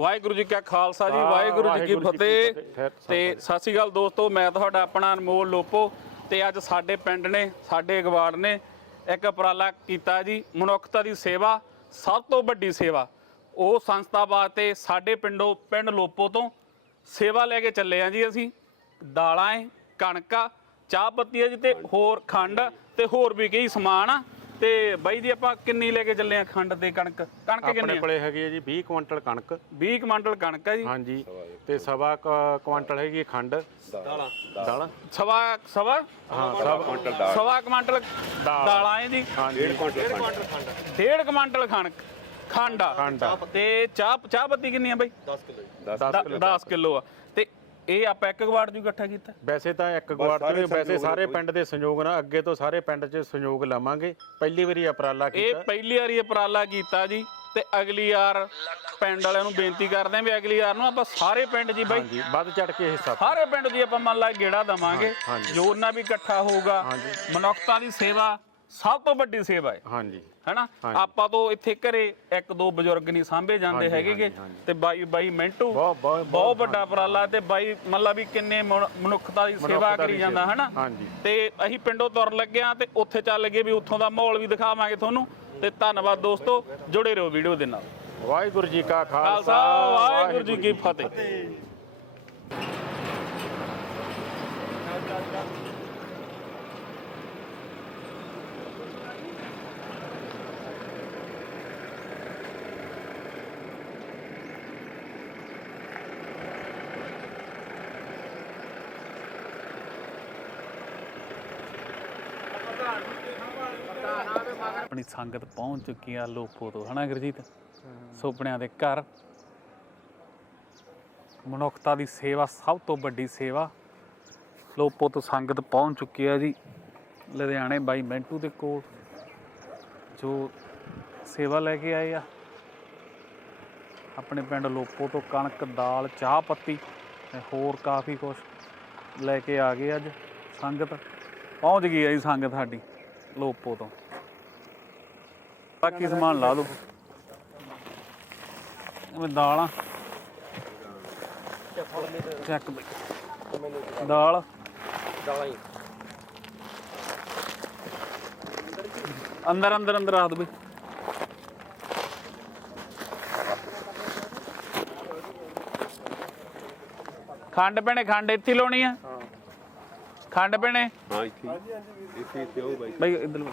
ਵਾਹਿਗੁਰੂ ਜੀ ਕਾ ਖਾਲਸਾ ਜੀ ਵਾਹਿਗੁਰੂ ਜੀ ਕੀ ਫਤਿਹ। ਤੇ ਸਤਿ ਸ਼੍ਰੀ ਅਕਾਲ ਦੋਸਤੋ ਮੈਂ ਤੁਹਾਡਾ ਆਪਣਾ ਅਨਮੋਲ ਲੋਪੋ ਤੇ ਅੱਜ ਸਾਡੇ ਪਿੰਡ ਨੇ ਸਾਡੇ ਅਗਵਾੜ ਨੇ ਇੱਕ ਉਪਰਾਲਾ ਕੀਤਾ ਜੀ ਮਨੁੱਖਤਾ ਦੀ ਸੇਵਾ ਸਭ ਤੋਂ ਵੱਡੀ ਸੇਵਾ। ਉਹ ਸੰਸਥਾ ਵਾਸਤੇ ਸਾਡੇ ਪਿੰਡੋਂ ਪਿੰਡ ਲੋਪੋ ਤੋਂ ਸੇਵਾ ਲੈ ਕੇ ਚੱਲੇ ਆ ਜੀ ਅਸੀਂ। ਦਾਲਾਂ ਕਣਕਾਂ ਚਾਹ ਪੱਤੀ ਹੈ ਜੀ ਤੇ ਹੋਰ ਖੰਡ ਤੇ ਹੋਰ ਵੀ ਕਈ ਸਮਾਨ ਆ। ਤੇ ਬਾਈ ਜੀ ਆਪਾਂ ਕਿੰਨੀ ਲੈ ਕੇ ਚੱਲੇ ਆ ਖੰਡ ਤੇ ਕਣਕ? ਕਣਕ ਕਿੰਨੀ ਆਪਣੇ ਆ? ਕੋਲੇ ਹੈਗੀ ਹੈ ਜੀ 20 ਕੁਇੰਟਲ ਕਣਕ। 20 ਕੁਇੰਟਲ ਕਣਕ ਹੈ ਜੀ? ਹਾਂਜੀ ਤੇ ਸਵਾ ਕੁ ਕੁਇੰਟਲ ਹੈਗੀ ਹੈ ਖੰਡ। ਦਾਲਾਂ। ਦਾਲਾਂ। ਸਵਾ ਸਵਾ? ਹਾਂ ਸਵਾ ਕੁਇੰਟਲ ਦਾਲ। ਸਵਾ ਕੁਇੰਟਲ ਦਾਲਾਂ। ਹੈ ਜੀ? ਹਾਂਜੀ। ਡੇਢ ਕੁਇੰਟਲ ਖਣਕ ਖੰਡ। ਆ। ਖੰਡ ਆ। ਤੇ ਚਾਹ ਚਾਹ ਪੱਤੀ ਕਿੰਨੀ ਆ ਬਾਈ? 10 ਕਿਲੋ 10 ਕਿਲੋ ਆ। ਤੇ ਇਹ ਆਪਾਂ ਇੱਕ ਗਵਾੜ ਜੂ ਇਕੱਠਾ ਕੀਤਾ ਵੈਸੇ ਤਾਂ ਇੱਕ ਗਵਾਰ ਚ ਵੈਸੇ ਸਾਰੇ ਪਿੰਡ ਦੇ ਸੰਯੋਗ ਨਾਲ ਅੱਗੇ ਤੋਂ ਸਾਰੇ ਪਿੰਡ 'ਚ ਸੰਯੋਗ ਲਵਾਂਗੇ ਪਹਿਲੀ ਵਾਰੀ ਉਪਰਾਲਾ ਇਹ ਕੀਤਾ ਪਹਿਲੀ ਵਾਰੀ ਉਪਰਾਲਾ ਕੀਤਾ ਜੀ ਤੇ ਅਗਲੀ ਵਾਰ ਪਿੰਡ ਵਾਲਿਆਂ ਨੂੰ ਬੇਨਤੀ ਕਰਦੇ ਆਂ ਵੀ ਅਗਲੀ ਵਾਰ ਨੂੰ ਆਪਾਂ ਸਾਰੇ ਪਿੰਡ ਜੀ ਬਾਈ ਹਾਂਜੀ ਵੱਧ ਚੜ ਕੇ ਹਿੱਸਾ ਪਾਓ। ਸਾਰੇ ਪਿੰਡ ਦੀ ਆਪਾਂ ਮੰਨ ਲਾ ਗੇੜਾ ਦਵਾਂਗੇ ਹਾਂਜੀ। ਜੋ ਉਹਨਾਂ ਵੀ ਇਕੱਠਾ ਹੋਊਗਾ। ਮਨੁੱਖਤਾ ਦੀ ਸੇਵਾ ਸਭ ਤੋਂ ਵੱਡੀ ਸੇਵਾ ਹੈ ਹਾਂਜੀ ਹੈਨਾ। ਆਪਾਂ ਤੋਂ ਇੱਥੇ ਘਰੇ ਇੱਕ ਦੋ ਬਜ਼ੁਰਗ ਨਹੀਂ ਸਾਂਭੇ ਜਾਂਦੇ ਹੈਗੇਗੇ। ਤੇ ਬਾਈ ਬਾਈ ਮਿੰਟੂ ਬਹੁਤ ਵੱਡਾ ਉਪਰਾਲਾ ਤੇ ਬਾਈ ਮਤਲਬ ਵੀ ਕਿੰਨੇ ਮਨ- ਮਨੁੱਖਤਾ ਦੀ ਸੇਵਾ ਕਰੀ ਜਾਂਦਾ। ਹੈਨਾ। ਤੇ ਅਸੀਂ ਪਿੰਡੋਂ ਤੁਰ ਲੱਗਿਆ ਤੇ ਉੱਥੇ ਚੱਲ ਗਏ ਵੀ ਉੱਥੋਂ ਦਾ ਮਾਹੌਲ ਵੀ ਦਿਖਾਵਾਂਗੇ ਤੁਹਾਨੂੰ ਤੇ ਧੰਨਵਾਦ ਦੋਸਤੋ ਜੁੜੇ ਰਹੋ ਵੀਡੀਓ ਦੇ ਨਾਲ ਵਾਹਿਗੁਰੂ ਜੀ ਕਾ ਖਾਲਸਾ ਵਾਹਿਗੁਰੂ ਜੀ ਕੀ ਫਤਿਹ ਆਪਣੀ ਸੰਗਤ ਪਹੁੰਚ ਚੁੱਕੀ ਆ ਲੋਕੋ ਤੋਂ, ਹਨਾ ਗੁਰਜੀਤ? ਸੁਪਨਿਆਂ ਦੇ ਘਰ। ਮਨੁੱਖਤਾ ਦੀ ਸੇਵਾ, ਸਭ ਤੋਂ ਵੱਡੀ ਸੇਵਾ ਲੋਪੋ ਤੋਂ ਸੰਗਤ ਪਹੁੰਚ ਚੁੱਕੀ ਆ ਜੀ। ਲੁਧਿਆਣੇ ਬਾਈ ਮੈਂਟੂ ਦੇ ਕੋਲ, ਜੋ ਸੇਵਾ ਲੈ ਕੇ ਆਏ ਆ। ਆਪਣੇ ਪਿੰਡ ਲੋਪੋ ਤੋਂ ਕਣਕ, ਦਾਲ, ਚਾਹ ਪੱਤੀ ਤੇ ਹੋਰ ਕਾਫੀ ਕੁਝ ਲੈ ਕੇ ਆ ਗਏ ਅੱਜ। ਸੰਗਤ ਪਹੁੰਚ ਗਈ ਆ ਜੀ, ਸੰਗਤ ਸਾਡੀ ਲੋਪੋ ਤੋਂ। ਬਾਕੀ ਸਮਾਨ ਲਾ ਲਓ। ਇਹ ਦਾਲਾਂ ਚੱਕ ਬਈ। ਦਾਲ। ਦਾਲਾਂ ਹੀ ਅੰਦਰ ਅੰਦਰ ਅੰਦਰ ਰੱਖ ਦੇ ਬਈ। ਖੰਡ ਪੈਣੇ ਖੰਡ ਇੱਥੇ ਲਾਉਣੀ ਆ। ਖੰਡ ਪੈਣੇ ਹਾਂ ਇੱਥੇ ਇੱਥੇ ਇੱਥੇ ਉਹ ਬਾਈ। ਬਈ ਇੱਧਰ ਲਓ।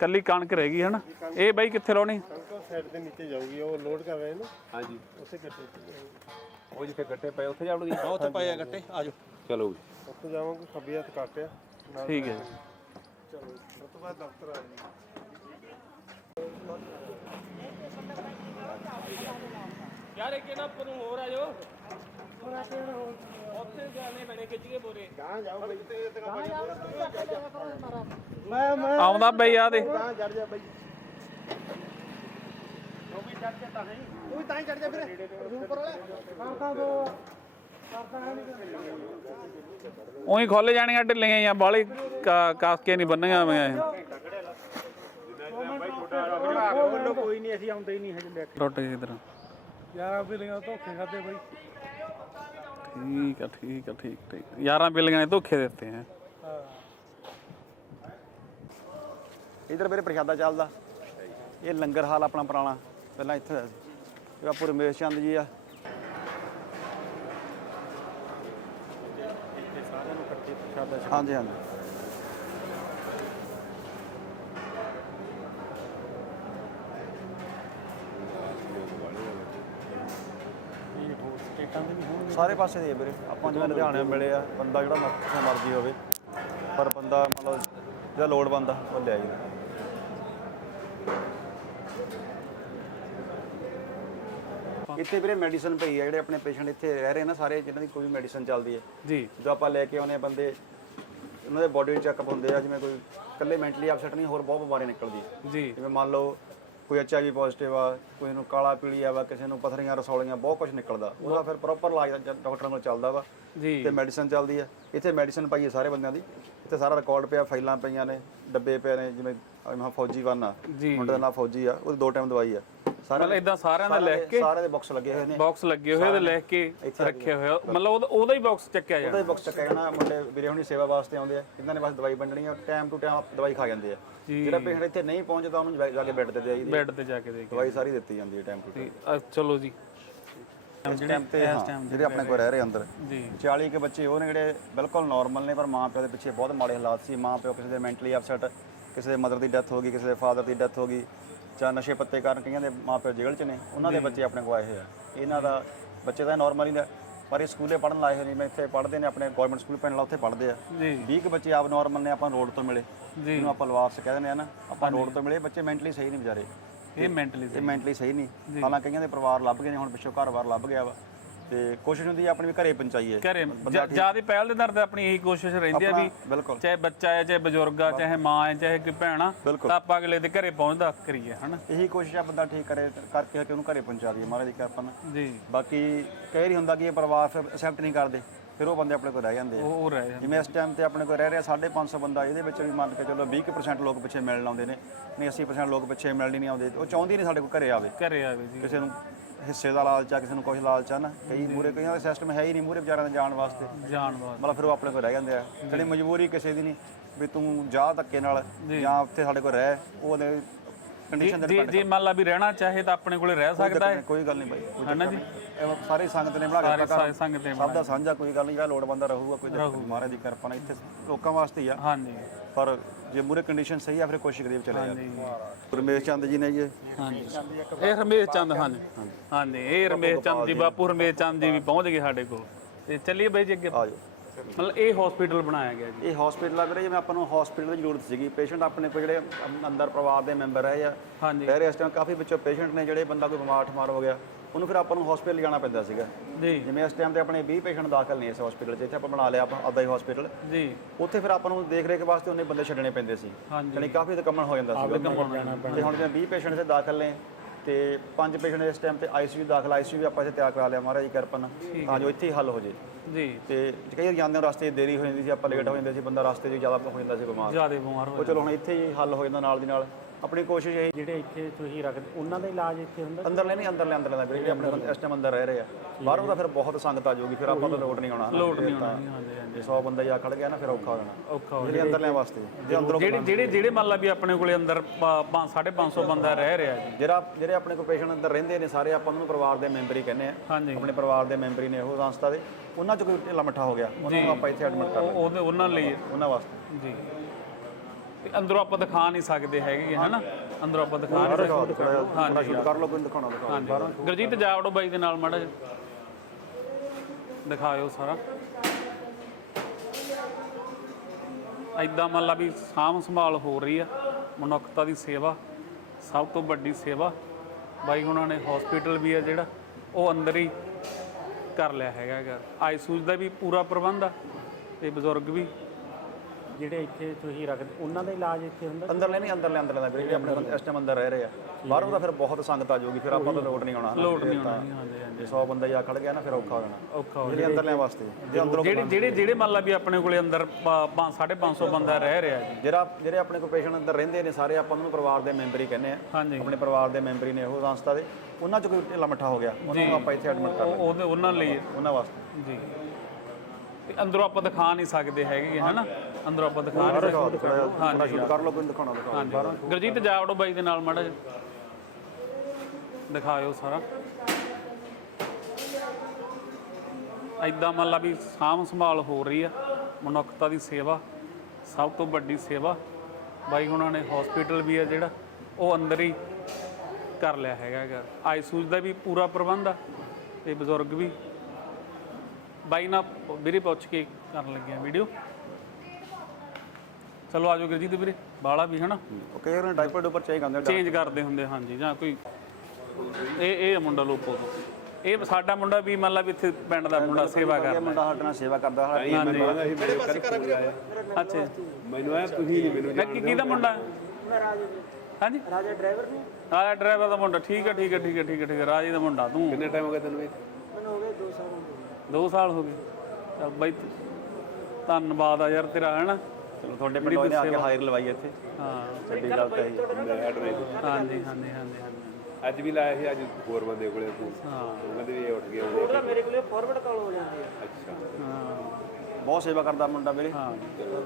ਕੱਲੀ ਕਣਕ ਰਹਿ ਗਈ ਹਨਾ? ਇਹ ਬਾਈ ਕਿੱਥੇ ਲਾਉਣੀ? ਸਾਈਡ ਦੇ ਨੀਚੇ ਜਾਊਗੀ ਉਹ ਲੋਡ ਕਰ ਰਹੇ ਨੇ। ਹਾਂਜੀ। ਉਸੇ ਗੱਟੇ ਤੇ ਉਹ ਜਿੱਥੇ ਗੱਟੇ ਪਏ ਉੱਥੇ ਜਾਵੜੂਗੀ ਉੱਥੇ ਪਏ ਆ ਗੱਟੇ ਆਜੋ ਚਲੋ ਜੀ। ਉੱਥੇ ਜਾਵਾਂਗੇ ਖੱਬੀ ਹੱਥ ਕਾਟਿਆ। ਨਾਲ ਠੀਕ ਹੈ ਜੀ। ਚਲੋ ਉਸ ਤੋਂ ਬਾਅਦ ਦਫ਼ਤਰ ਆ ਜਾਈਏ। ਯਾਰ ਇਹ ਕਿਹੜਾ ਪਰ ਹੋਰ ਆ ਜਾਓ। ਉੱਥੇ ਜਾਣੇ ਬਣੇ ਖਿੱਚ ਕੇ ਬੋਰੇ ਗਾਂ ਜਾਓ ਬਈ। ਤੇ ਤੇ ਆਉਂਦਾ ਬਈ ਆ ਦੇ। ਗਾਂ ਚੜ ਜਾ ਬਈ। ਉਹ ਵੀ ਚੜ ਜਾ ਤਾਂ ਨਹੀਂ ਤੂੰ ਵੀ ਤਾਂ ਹੀ ਚੜ ਜਾ ਵੀਰੇ ਉੱਪਰ ਵਾਲਾ। ਕਰਦਾ ਦੋ ਕਰਦਾ ਨਹੀਂ ਉਹੀ ਖੁੱਲ ਜਾਣੀਆਂ ਢਿੱਲੀਆਂ ਜਾਂ ਬਾਲੀ ਕਾਸ ਕੇ ਨਹੀਂ ਬੰਨੀਆਂ ਹੋਈਆਂ ਇਹ। ਵੱਲੋਂ ਕੋਈ ਨਹੀਂ ਅਸੀਂ ਆਉਂਦੇ ਹੀ ਨਹੀਂ ਹਜੇ ਲੈ ਟੁੱਟ ਗਈ ਇਧਰ ਯਾਰਾਂ ਬਿਲੀਆਂ ਧੋਖੇ ਖਾਦੇ ਬਈ। ਠੀਕ ਆ ਠੀਕ ਆ ਠੀਕ ਠੀਕ। 11 ਬਿੱਲੀਆਂ ਨੇ ਧੋਖੇ ਦਿੱਤੇ ਹੈ। ਇਧਰ ਮੇਰੇ ਪ੍ਰਸ਼ਾਦਾ ਚੱਲਦਾ। ਇਹ ਲੰਗਰ ਹਾਲ ਆਪਣਾ ਪੁਰਾਣਾ। ਪਹਿਲਾਂ ਇੱਥੇ ਹੋਇਆ ਸੀ। ਇਹ ਆਪੂ ਰਮੇਸ਼ ਚੰਦ ਜੀ ਆ। ਹਾਂਜੀ ਹਾਂਜੀ। ਸਾਰੇ ਪਾਸੇ ਦੇ ਆ ਵੀਰੇ। ਆਪਾਂ ਜਿਵੇਂ ਲੁਧਿਆਣੇ ਮਿਲੇ ਆ ਬੰਦਾ ਜਿਹੜਾ ਮਰ- ਜਿੱਥੇ ਮਰਜ਼ੀ ਹੋਵੇ। ਪਰ ਬੰਦਾ ਮਤਲਬ ਜਿਹੜਾ ਲੋੜ ਬੰਦਾ ਉਹ ਲੈ ਜਾਂਦਾ ਇੱਥੇ ਵੀਰੇ ਮੈਡੀਸਨ ਪਈ ਹੈ ਜਿਹੜੇ ਆਪਣੇ ਪੇਸ਼ੈਂਟ ਇੱਥੇ ਰਹਿ ਰਹੇ ਨੇ ਸਾਰੇ ਜਿਨ੍ਹਾਂ ਦੀ ਕੋਈ ਮੈਡੀਸਨ ਚੱਲਦੀ ਹੈ ਜੀ। ਜਦੋਂ ਆਪਾਂ ਲੈ ਕੇ ਆਉਂਦੇ ਹਾਂ ਬੰਦੇ ਉਹਨਾਂ ਦੇ ਬੋਡੀ ਚੈੱਕਅਪ ਹੁੰਦੇ ਆ ਜਿਵੇਂ ਕੋਈ ਇਕੱਲੇ ਮੈਂਟਲੀ ਅਪਸੈਟ ਨਹੀਂ ਹੋਰ ਬਹੁਤ ਬਿਮਾਰੀ ਨਿਕਲਦੀ ਹੈ ਜੀ। ਜਿਵੇਂ ਮੰਨ ਲਓ ਕੋਈ ਐਚਆਈਵੀ ਪੋਜ਼ਿਟਿਵ ਆ ਕੋਈ ਨੂੰ ਕਾਲਾ ਪੀਲੀ ਆ ਵਾ ਕਿਸੇ ਨੂੰ ਪਥਰੀਆਂ ਰਸੌਲੀਆਂ ਬਹੁਤ ਕੁਝ ਨਿਕਲਦਾ। ਉਹਦਾ ਫਿਰ ਪ੍ਰੋਪਰ ਇਲਾਜ ਡਾਕਟਰਾਂ ਕੋਲ ਚੱਲਦਾ ਵਾ। ਜੀ। ਤੇ ਮੈਡੀਸਨ ਚੱਲਦੀ ਆ। ਇੱਥੇ ਮੈਡੀਸਨ ਪਾਈ ਹੈ ਸਾਰੇ ਬੰਦਿਆਂ ਦੀ। ਇੱਥੇ ਸਾਰਾ ਰਿਕਾਰਡ ਪਿਆ ਫਾਈਲਾਂ ਪਈਆਂ ਨੇ ਡੱਬੇ ਪਏ ਨੇ ਜਿਵੇਂ ਆਹ ਫੌਜੀ ਵਨ ਆ ਮੁੰਡੇ ਦਾ ਨਾਮ ਫੌਜੀ ਆ ਉਹਦੀ ਦੋ ਟਾਈਮ ਦਵਾਈ ਆ। ਮਤਲਬ ਇਦਾਂ ਸਾਰਿਆਂ ਦਾ ਲਿਖ ਕੇ ਸਾਰੇ ਦੇ ਬਾਕਸ ਲੱਗੇ ਹੋਏ ਨੇ। ਬਾਕਸ ਲੱਗੇ ਹੋਏ ਤੇ ਲਿਖ ਕੇ ਰੱਖੇ ਹੋਏ। ਮਤਲਬ ਉਹਦਾ- ਉਹਦਾ ਹੀ ਬਾਕਸ ਚੱਕਿਆ ਉਹਦਾ ਜਾਣਾ ਹੀ ਬਾਕਸ ਚੱਕਿਆ ਜਾਣਾ ਮੁੰਡੇ ਵੀਰੇ ਹੁਣੀ ਸੇਵਾ ਵਾਸਤੇ ਆਉਂਦੇ ਆ। ਇਹਨਾਂ ਨੇ ਬਸ ਦਵਾਈ ਵੰਡਣੀ ਆ ਟਾਈਮ ਟੂ ਟਾਈਮ ਦਵਾਈ ਖਾ ਜਾਂਦੇ ਆ। ਜਿਹੜਾ ਪੇਸ਼ੈਂਟ ਇੱਥੇ ਨਹੀਂ ਪਹੁੰਚਦਾ ਉਹਨੂੰ ਜਾ- ਕੇ ਬੈੱਡ ਤੇ ਦੇ ਆਈਦੀ ਬੈੱਡ ਤੇ ਜਾ ਕੇ ਦੇਖ ਦਵਾਈ ਸਾਰੀ ਦਿੱਤੀ ਜਾਂਦੀ ਹੈ ਟਾਈਮ ਟੂ ਅ, ਚਲੋ ਜੀ। ਟਾਈਮ ਜਿਹੜੇ ਆਪਣੇ ਕੋਲ ਰਹਿ ਰਹੇ ਅੰਦਰ। ਜੀ। 40 ਕੇ ਬੱਚੇ ਉਹ ਨੇ ਜਿਹੜੇ ਬਿਲਕੁਲ ਨਾਰਮਲ ਨੇ ਪਰ ਮਾਂ ਪਿਓ ਦੇ ਪਿੱਛੇ ਬਹੁਤ ਮਾੜੇ ਹਾਲਾਤ ਸੀ। ਮਾਂ ਪਿਓ ਕਿਸੇ ਦੇ ਮੈਂਟਲੀ ਅਪਸੈਟ ਕਿਸੇ ਦੇ ਮਦਰ ਦੀ ਡੈਥ ਹੋ ਗਈ ਕਿਸੇ ਦੇ ਫਾਦਰ ਦੀ ਡੈਥ ਹੋ ਗਈ। ਜਾਂ ਨਸ਼ੇ ਪੱਤੇ ਕਾਰਨ ਕਈਆਂ ਦੇ ਮਾਂ ਪਿਓ ਜੇਲ੍ਹ 'ਚ ਨੇ ਉਹਨਾਂ ਦੇ ਬੱਚੇ ਆਪਣੇ ਕੋਲ ਆਏ ਹੋਏ ਆ। ਇਹਨਾਂ ਦਾ ਬੱਚੇ ਤਾਂ ਨਾਰਮਲ ਹੀ ਨੇ ਪਰ ਇਹ ਸਕੂਲੇ ਪੜਨ ਲਾਏ ਹੋਏ ਨੇ ਮੈਂ ਇੱਥੇ ਪੜ੍ਹਦੇ ਨੇ ਆਪਣੇ ਗਵਰਨਮੈਂਟ ਸਕੂਲ ਪੈਣ ਲਾ ਉੱਥੇ ਪੜ੍ਹਦੇ ਆ। ਜੀ। 20 ਕੁ ਬੱਚੇ ਆਪ ਨਾਰਮਲ ਨੇ ਆਪਾਂ ਰੋਡ ਤੋਂ ਮਿਲੇ। ਜੀ। ਇਹਨੂੰ ਆਪਾਂ ਲਵਾਰਸ ਕਹਿ ਦਿੰਦੇ ਆ ਨਾ ਆਪਾਂ ਰੋਡ ਤੋਂ ਮਿਲੇ ਬੱਚੇ ਮੈਂਟਲੀ ਸਹੀ ਨਹੀਂ ਵਿਚਾਰੇ। ਇਹ ਮੈਂਟਲੀ ਇਹ ਮੈਂਟਲੀ ਸਹੀ ਨਹੀਂ ਹਾਲਾਂਕਿ ਕਈਆਂ ਦੇ ਪਰਿਵਾਰ ਲੱਭ ਗਏ ਨੇ ਹੁਣ ਪਿੱਛੋਂ ਘਰ-ਬਾਰ ਲੱਭ ਗਿਆ ਵਾ। ਤੇ ਕੋਸ਼ਿਸ਼ ਹੁੰਦੀ ਹੈ ਆਪਣੀ ਵੀ ਘਰੇ ਪਹੁੰਚਾਈਏ। ਘਰੇ ਜ਼ਿਆਦਾ ਪਹਿਲ ਦੇ ਦਰ ਤੇ ਆਪਣੀ ਇਹੀ ਕੋਸ਼ਿਸ਼ ਰਹਿੰਦੀ ਆ ਵੀ ਚਾਹੇ ਬੱਚਾ ਹੈ ਚਾਹੇ ਬਜ਼ੁਰਗ ਆ ਚਾਹੇ ਮਾਂ ਹੈ ਚਾਹੇ ਕੋਈ ਭੈਣ ਆ। ਤਾਂ ਆਪਾਂ ਅਗਲੇ ਦੇ ਘਰੇ ਪਹੁੰਚਦਾ ਕਰੀਏ ਹਨਾ? ਇਹੀ ਕੋਸ਼ਿਸ਼ ਆ ਬੰਦਾ ਠੀਕ ਕਰੇ ਕਰਕੇ ਕਿ ਉਹਨੂੰ ਘਰੇ ਪਹੁੰਚਾ ਦਈਏ ਮਹਾਰਾਜ ਦੀ ਕਿਰਪਾ ਨਾਲ। ਜੀ। ਬਾਕੀ ਕਈ ਵਾਰੀ ਹੁੰਦਾ ਕਿ ਇਹ ਪਰਿਵਾਰ ਫਿਰ ਅਸੈਪਟ ਨਹੀਂ ਕਰਦੇ ਫਿਰ ਉਹ ਬੰਦੇ ਆਪਣੇ ਕੋਲ ਰਹਿ ਜਾਂਦੇ ਆ। ਉਹ ਰਹਿ ਜਾਂਦੇ। ਜਿਵੇਂ ਇਸ ਟਾਈਮ ਤੇ ਆਪਣੇ ਕੋਲ ਰਹਿ ਰਿਹਾ 550 ਬੰਦਾ ਇਹਦੇ ਵਿੱਚ ਵੀ ਮੰਨ ਕੇ ਚਲੋ 20% ਲੋਕ ਪਿੱਛੇ ਮਿਲਣ ਆਉਂਦੇ ਨੇ ਨਹੀਂ 80% ਲੋਕ ਪਿੱਛੇ ਮਿਲਣ ਨਹੀਂ ਆਉਂਦੇ ਉਹ ਚਾਹੁੰਦੇ ਨਹੀਂ ਸਾਡੇ ਕੋਲ ਘਰੇ ਆਵੇ। ਘਰੇ ਆਵੇ ਜੀ। ਕਿਸੇ ਨੂੰ ਹਿੱਸੇ ਦਾ ਲਾਲਚ ਆ ਕਿਸੇ ਨੂੰ ਕੁਝ ਲਾਲਚ ਆ ਨਾ। ਕਈ ਮੂਰੇ ਕਈਆਂ ਦਾ ਸਿਸਟਮ ਹੈ ਹੀ ਨਹੀਂ ਮੂਰੇ ਵਿਚਾਰਿਆਂ ਦੇ ਜਾਣ ਵਾਸਤੇ। ਜਾਣ ਬਾਅਦ ਮਤਲਬ ਫਿਰ ਉਹ ਆਪਣੇ ਕੋਲ ਰਹਿ ਜਾਂਦੇ ਆ। ਜਿਹੜੀ ਮਜਬੂਰੀ ਕਿਸੇ ਦੀ ਨਹੀਂ ਵੀ ਤੂੰ ਜਾ ਧੱਕੇ ਨਾਲ ਜਾਂ। ਉੱਥੇ ਸਾਡੇ ਕੋਲ ਰਹਿ ਉਹਦੇ ਕੰਡੀਸ਼ਨ ਦੇ ਜੇ ਜੇ ਮੰਨ ਲਾ ਵੀ ਰਹਿਣਾ ਚਾਹੇ ਤਾਂ ਆਪਣੇ ਕੋਲੇ ਰਹਿ ਸਕਦਾ ਹੈ ਕੋਈ ਗੱਲ ਨਹੀਂ ਬਾਈ ਹਨਾ ਜੀ? ਸਾਰੀ ਸੰਗਤ ਨੇ ਬਣਾ ਕੇ ਸਾਰੇ ਸੰਗਤ ਦੇ ਸਭ ਦਾ ਸਾਂਝਾ ਕੋਈ ਗੱਲ ਨਹੀਂ ਜਿਹੜਾ ਲੋੜਵੰਦਾ ਰਹੂਗਾ ਕੋਈ ਮਹਾਰਾਜ ਦੀ ਕਿਰਪਾ ਨਾਲ ਇੱਥੇ ਲੋਕਾਂ ਵਾਸਤੇ ਹੀ ਆ। ਹਾਂਜੀ। ਪਰ ਜੇ ਮੂਰੇ ਕੰਡੀਸ਼ਨ ਸਹੀ ਆ ਫਿਰ ਕੋਸ਼ਿਸ਼ ਕਰੀਏ ਚਲੇ ਜਾ ਜੀ ਗੁਰਮੇਸ਼ ਚੰਦ ਜੀ ਨੇ ਜੀ। ਹਾਂਜੀ। ਇਹ ਰਮੇਸ਼ ਚੰਦ ਹਾਂਜੀ। ਹਾਂਜੀ ਇਹ ਰਮੇਸ਼ ਚੰਦ ਜੀ ਬਾਪੂ ਰਮੇਸ਼ ਚੰਦ ਜੀ ਵੀ ਪਹੁੰਚ ਗਏ ਸਾਡੇ ਕੋਲ। ਤੇ ਚੱਲੀਏ ਬਾਈ ਜੀ ਅੱਗੇ। ਆ ਜਾਓ। ਮਤਲਬ ਇਹ ਹਸਪੀਟਲ ਬਣਾਇਆ ਗਿਆ ਜੀ। ਇਹ ਹਸਪੀਟਲ ਆ ਵੀਰੇ ਜਿਵੇਂ ਆਪਾਂ ਨੂੰ ਹਸਪੀਟਲ ਦੀ ਜ਼ਰੂਰਤ ਸੀਗੀ। ਪੇਸ਼ੈਂਟ ਆਪਣੇ ਕੋਲ ਜਿਹੜੇ ਅੰਦਰ ਪਰਿਵਾਰ ਦੇ ਮੈਂਬਰ ਹੈ ਜਾਂ ਹਾਂਜੀ। ਰਹੇ ਇਸ ਟਾਈਮ ਕਾਫੀ ਵਿੱਚੋਂ ਪੇਸ਼ੈਂਟ ਨੇ ਜਿਹੜੇ ਬੰਦਾ ਕੋਈ ਬਿਮਾਰ ਠਮਾਰ ਹੋ ਗਿਆ ਉਹਨੂੰ ਫਿਰ ਆਪਾਂ ਨੂੰ ਹਸਪੀਟਲ ਜਾਣਾ ਪੈਂਦਾ ਸੀਗਾ। ਜੀ। ਜਿਵੇਂ ਇਸ ਟਾਈਮ ਤੇ ਆਪਣੇ 20 ਪੇਸ਼ੈਂਟ ਦਾਖਲ ਨੇ ਇਸ ਹਸਪੀਟਲ 'ਚ ਇੱਥੇ ਆਪਾਂ ਬਣਾ ਲਿਆ ਆਪਾਂ ਅੱਧਾ ਹੀ ਹਸਪੀਟਲ ਜੀ। ਉੱਥੇ ਫਿਰ ਆਪਾਂ ਨੂੰ ਦੇਖ ਰੇਖ ਵਾਸਤੇ ਉਹਨੇ ਬੰਦੇ ਛੱਡਣੇ ਪੈਂਦੇ ਸੀ। ਹਾਂਜੀ। ਯਾਨੀ ਕਾਫੀ ਤਕਮਣ ਹੋ ਜਾਂਦਾ ਸੀ। ਤੇ ਹੁਣ ਜਿਵੇਂ 20 ਪੇਸ਼ੈਂਟ ਇੱਥੇ ਦਾਖਲ ਨੇ ਤੇ ਪੰਜ ਪੇਸ਼ੈਂਟ ਇਸ ਟਾਈਮ ਤੇ ਆਈਸੀਯੂ ਦਾਖਲ ਆਈਸੀਯੂ ਵੀ ਆਪਾਂ ਇੱਥੇ ਤਿਆਰ ਕਰਾ ਲਿਆ ਮਹਾਰਾਜ ਦੀ ਕਿਰਪਾ ਨਾਲ ਤਾਂ ਜੋ ਇੱਥੇ ਹੀ ਹੱਲ ਹੋ ਜੇ। ਜੀ। ਤੇ ਕਈ ਵਾਰ ਜਾਂਦੇ ਹੋ ਰਸਤੇ ਦੇਰੀ ਹੋ ਜਾਂਦੀ ਸੀ ਆਪਾਂ ਲੇਟ ਹੋ ਜਾਂਦੇ ਸੀ ਬੰਦਾ ਰਸਤੇ 'ਚ ਹੀ ਜ਼ਿਆਦਾ ਹੋ ਜਾਂਦਾ ਸੀ ਬਿਮਾਰ। ਜ਼ਿਆਦਾ ਬਿਮਾਰ ਉਹ ਹੋਏ ਚਲੋ ਹੁਣ ਇੱਥੇ ਹੀ ਹੱਲ ਹੋ ਜਾਂਦਾ ਨਾਲ ਦੀ ਨਾਲ। ਆਪਣੀ ਕੋਸ਼ਿਸ਼ ਇਹ ਜਿਹੜੇ ਇੱਥੇ ਤੁਸੀਂ ਰੱਖਦੇ ਉਹਨਾਂ ਦਾ ਇਲਾਜ ਇੱਥੇ ਹੁੰਦਾ? ਅੰਦਰਲੇ ਨਹੀਂ ਅੰਦਰਲੇ ਅੰਦਰਲੇ ਦਾ ਜਿਹੜੇ ਆਪਣੇ ਬੰਦੇ ਇਸ ਟਾਈਮ ਅੰਦਰ ਰਹਿ ਰਹੇ ਆ। ਬਾਹਰੋਂ ਤਾਂ ਫਿਰ ਬਹੁਤ ਸੰਗਤ ਆ ਜਾਊਗੀ ਫਿਰ ਆਪਾਂ ਤਾਂ ਲੋਡ ਨਹੀਂ ਆਉਣਾ ਲੋਡ ਨਹੀਂ ਹੋਣਾ ਜੀ, ਹਾਂਜੀ ਹਾਂਜੀ ਜੇ 100 ਬੰਦਾ ਜਾ ਖੜ ਗਿਆ ਨਾ ਫਿਰ ਔਖਾ ਹੋ ਜਾਣਾ। ਔਖਾ ਹੋ ਜਿਹੜੇ ਅੰਦਰਲੇ ਵਾਸਤੇ ਜੇ ਅੰਦਰੋਂ ਜਿਹੜੇ ਜਿਹੜੇ ਜਿਹੜੇ ਮੰਨ ਲਾ ਵੀ ਆਪਣੇ ਕੋਲੇ ਅੰਦਰ 550 ਬੰਦਾ ਰਹਿ ਰਿਹਾ ਜੀ। ਜਿਹੜਾ ਜਿਹੜੇ ਆਪਣੇ ਕੋਲ ਪੇਸ਼ੈਂਟ ਅੰਦਰ ਰਹਿੰਦੇ ਨੇ ਸਾਰੇ ਆਪਾਂ ਉਹਨਾਂ ਨੂੰ ਪਰਿਵਾਰ ਦੇ ਮੈਂਬਰ ਹੀ ਕਹਿੰਦੇ ਆ। ਆਪਣੇ ਪਰਿਵਾਰ ਦੇ ਮੈਂਬਰ ਹੀ ਨੇ ਉਹ ਸੰਸਥਾ ਦੇ ਉਹਨਾਂ ਚ ਕੋਈ ਢਿੱਲਾ ਮੱਠਾ ਹੋ ਗਿਆ। ਉਹਨਾਂ ਨੂੰ ਆਪਾਂ ਇੱਥੇ ਐਡਮਿਟ ਕਰ ਉਹਦੇ ਉਹਨਾਂ ਲਈ ਉਹਨਾਂ ਵਾਸਤੇ। ਜੀ। ਤੇ ਅੰਦਰੋਂ ਆਪਾਂ ਦਿਖਾ ਨਹੀਂ ਸਕਦੇ ਹੈਗੇ ਹਨਾ? ਅੰਦਰੋਂ ਆਪਾਂ ਦਿਖਾ ਨਹੀਂ ਸਕਦੇ। ਥੋੜਾ ਸ਼ੂਟ ਕਰ ਲਓ ਕੋਈ ਦਿਖਾਉਣਾ ਹਾਂਜੀ ਗੁਰਜੀਤ ਜਾਵੜੋ ਬਾਈ ਦੇ ਨਾਲ ਮਾੜਾ ਜਿਹਾ। ਦਿਖਾਇਓ ਸਾਰਾ। ਐਦਾਂ ਮੰਨ ਲਾ ਵੀ ਸਾਂਭ ਸੰਭਾਲ ਹੋ ਰਹੀ ਆ ਮਨੁੱਖਤਾ ਦੀ ਸੇਵਾ ਸਭ ਤੋਂ ਵੱਡੀ ਸੇਵਾ। ਬਾਈ ਹੁਣਾਂ ਨੇ ਹਸਪੀਟਲ ਵੀ ਆ ਜਿਹੜਾ ਉਹ ਅੰਦਰ ਹੀ ਕਰ ਲਿਆ ਹੈਗਾ ਗਾ ਆਈਸੂਜ ਦਾ ਵੀ ਪੂਰਾ ਪ੍ਰਬੰਧ ਆ ਤੇ ਬਜ਼ੁਰਗ ਵੀ ਜਿਹੜੇ ਇੱਥੇ ਤੁਸੀਂ ਰੱਖਦੇ ਉਹਨਾਂ ਦਾ ਇਲਾਜ ਇੱਥੇ ਹੁੰਦਾ ਅੰਦਰਲੇ ਨਹੀਂ ਅੰਦਰਲੇ ਅੰਦਰਲੇ ਦਾ ਵੀਰੇ ਜਿਹੜੇ ਆਪਣੇ ਬੰਦੇ ਇਸ ਟਾਈਮ ਅੰਦਰ ਰਹਿ ਰਹੇ ਆ। ਬਾਹਰੋਂ ਤਾਂ ਫਿਰ ਬਹੁਤ ਸੰਗਤ ਆ ਜਾਊਗੀ ਫਿਰ ਆਪਾਂ ਤਾਂ ਲੋਡ ਨਹੀਂ ਆਉਣਾ ਲੋਡ ਨਹੀਂ ਜੀ, ਹਾਂਜੀ ਹਾਂਜੀ। ਜੇ 100 ਬੰਦਾ ਜਾ ਖੜ ਗਿਆ ਨਾ ਫਿਰ ਔਖਾ ਹੋ ਜਾਣਾ। ਔਖਾ ਹੋ ਜਿਹੜੇ ਅੰਦਰਲੇ ਵਾਸਤੇ ਜੇ ਅੰਦਰੋਂ ਜਿਹੜੇ ਜਿਹੜੇ ਜਿਹੜੇ ਮੰਨ ਲਾ ਵੀ ਆਪਣੇ ਕੋਲੇ ਅੰਦਰ 550 ਬੰਦਾ ਰਹਿ ਰਿਹਾ ਜੀ। ਜਿਹੜਾ ਜਿਹੜੇ ਆਪਣੇ ਕੋਲ ਪੇਸ਼ੈਂਟ ਅੰਦਰ ਰਹਿੰਦੇ ਨੇ ਸਾਰੇ ਆਪਾਂ ਉਹਨਾਂ ਨੂੰ ਪਰਿਵਾਰ ਦੇ ਮੈਂਬਰ ਹੀ ਕਹਿੰਦੇ ਆ। ਆਪਣੇ ਪਰਿਵਾਰ ਦੇ ਮੈਂਬਰ ਹੀ ਨੇ ਉਹ ਸੰਸਥਾ ਦੇ। ਉਹਨਾਂ ਚ ਕੋਈ ਢਿੱਲਾ ਮੱਠਾ ਹੋ ਗਿਆ। ਉਹਨਾਂ ਨੂੰ ਆਪਾਂ ਇੱਥੇ ਐਡਮਿਟ ਕਰ ਉਹਦੇ ਉਹਨਾਂ ਲਈ। ਉਹਨਾਂ ਵਾਸਤੇ। ਜੀ। ਤੇ ਅੰਦਰੋਂ ਆਪਾਂ ਦਿਖਾ ਨਹੀਂ ਸਕਦੇ ਹੈਗੇ ਹਨਾ ਅੰਦਰੋਂ ਆਪਾਂ ਦਿਖਾ ਨਹੀਂ ਸਕਦੇ। ਸ਼ੂਟ ਕਰ ਲਓ ਕੋਈ ਦਿਖਾਉਣਾ ਦਿਖਾਓ। ਹਾਂਜੀ। ਗੁਰਜੀਤ ਜਾਵੜੋ ਬਾਈ ਦੇ ਨਾਲ ਮਾੜਾ ਜਿਹਾ। ਦਿਖਾਇਓ ਸਾਰਾ। ਐਦਾਂ ਮੰਨ ਲਾ ਵੀ ਸਾਂਭ ਸੰਭਾਲ ਹੋ ਰਹੀ ਆ ਮਨੁੱਖਤਾ ਦੀ ਸੇਵਾ ਸਭ ਤੋਂ ਵੱਡੀ ਸੇਵਾ। ਬਾਈ ਹੁਣਾਂ ਨੇ ਹਸਪੀਟਲ ਵੀ ਆ ਜਿਹੜਾ ਉਹ ਅੰਦਰ ਹੀ ਕਰ ਲਿਆ ਹੈਗਾ ਗਾ ਆਈਸੂਜ ਦਾ ਵੀ ਪੂਰਾ ਪ੍ਰਬੰਧ ਆ ਤੇ ਬਜ਼ੁਰਗ ਵੀ ਬਾਈ ਨਾਲ ਵੀਰੇ ਪੁੱਛ ਕੇ ਕਰਨ ਲੱਗੇ ਆ ਵੀਡੀਓ। ਚਲੋ ਆਜੋ ਗੁਰਜੀਤ ਵੀਰੇ ਬਾਲਾ ਵੀ ਹਨਾ। ਉਹ ਕਈ ਵਾਰ ਡਾਈਪਰ ਡੂਪਰ ਚੇਂਜ ਕਰਦੇ ਚੇਂਜ ਕਰਦੇ ਹੁੰਦੇ ਹਾਂਜੀ ਜਾਂ ਕੋਈ ਇਹ ਇਹ ਆ ਮੁੰਡਾ ਲੋਪੋ ਤੋਂ। ਇਹ ਸਾਡਾ ਮੁੰਡਾ ਵੀ ਮੰਨ ਲਾ ਵੀ ਇੱਥੇ ਪਿੰਡ ਦਾ ਮੁੰਡਾ ਸੇਵਾ ਇਹ ਕਰਦਾ। ਮੁੰਡਾ ਸਾਡੇ ਨਾਲ ਸੇਵਾ ਕਰਦਾ ਆਇਆ ਅੱਛਾ ਮੈਨੂੰ ਆਇਆ ਤੁਸੀਂ ਨਹੀਂ ਮੈਨੂੰ ਕੀ ਕਿਹਦਾ ਮੁੰਡਾ? ਹਾਂਜੀ। ਰਾਜਾ ਡਰਾਈਵਰ ਨੂੰ। ਆਹ ਡਰਾਈਵਰ ਦਾ ਮੁੰਡਾ ਠੀਕ ਹੈ ਠੀਕ ਹੈ ਠੀਕ ਹੈ ਠੀਕ ਹੈ ਠੀਕ ਹੈ ਰਾਜੀ ਦਾ ਮੁੰਡਾ ਤੂੰ। ਕਿੰਨੇ ਟਾਈਮ ਹੋ ਗਿਆ ਤੈਨੂੰ ਮੈਨੂੰ ਹੋ ਗਏ 2 ਸਾਲ ਹੋ ਗਏ। 2 ਸਾਲ ਹੋ ਗਏ। ਚੱਲ ਬਾਈ ਧੰਨਵਾਦ ਆ ਯਾਰ ਤੇਰਾ ਹੈ ਨਾ ਚਲੋ ਤੁਹਾਡੇ ਪਿੰਡੋਂ ਆ ਕੇ ਹਾਇਰ ਲਵਾਈ ਇੱਥੇ। ਹਾਂ। ਵੱਡੀ ਗੱਲ ਤਾਂ ਇਹ। ਐਡਰੈਸ ਹਾਂਜੀ ਹਾਂਜੀ ਹਾਂਜੀ ਹਾਂਜੀ। ਅੱਜ ਵੀ ਲਾਇਆ ਸੀ ਅੱਜ ਹੋਰ ਬੰਦੇ ਕੋਲੇ ਫੋਨ ਹਾਂ। ਉਹਨਾਂ ਦੇ ਵੀ ਉੱਠ ਗਏ ਉਹਦੇ ਮੇਰੇ ਕੋਲੇ ਫਾਰਵਰਡ ਕਾਲ ਹੋ ਜਾਂਦੀ ਹੈ ਅੱਛਾ। ਹਾਂ। ਬਹੁਤ ਸੇਵਾ ਕਰਦਾ ਮੁੰਡਾ ਵੀਰੇ।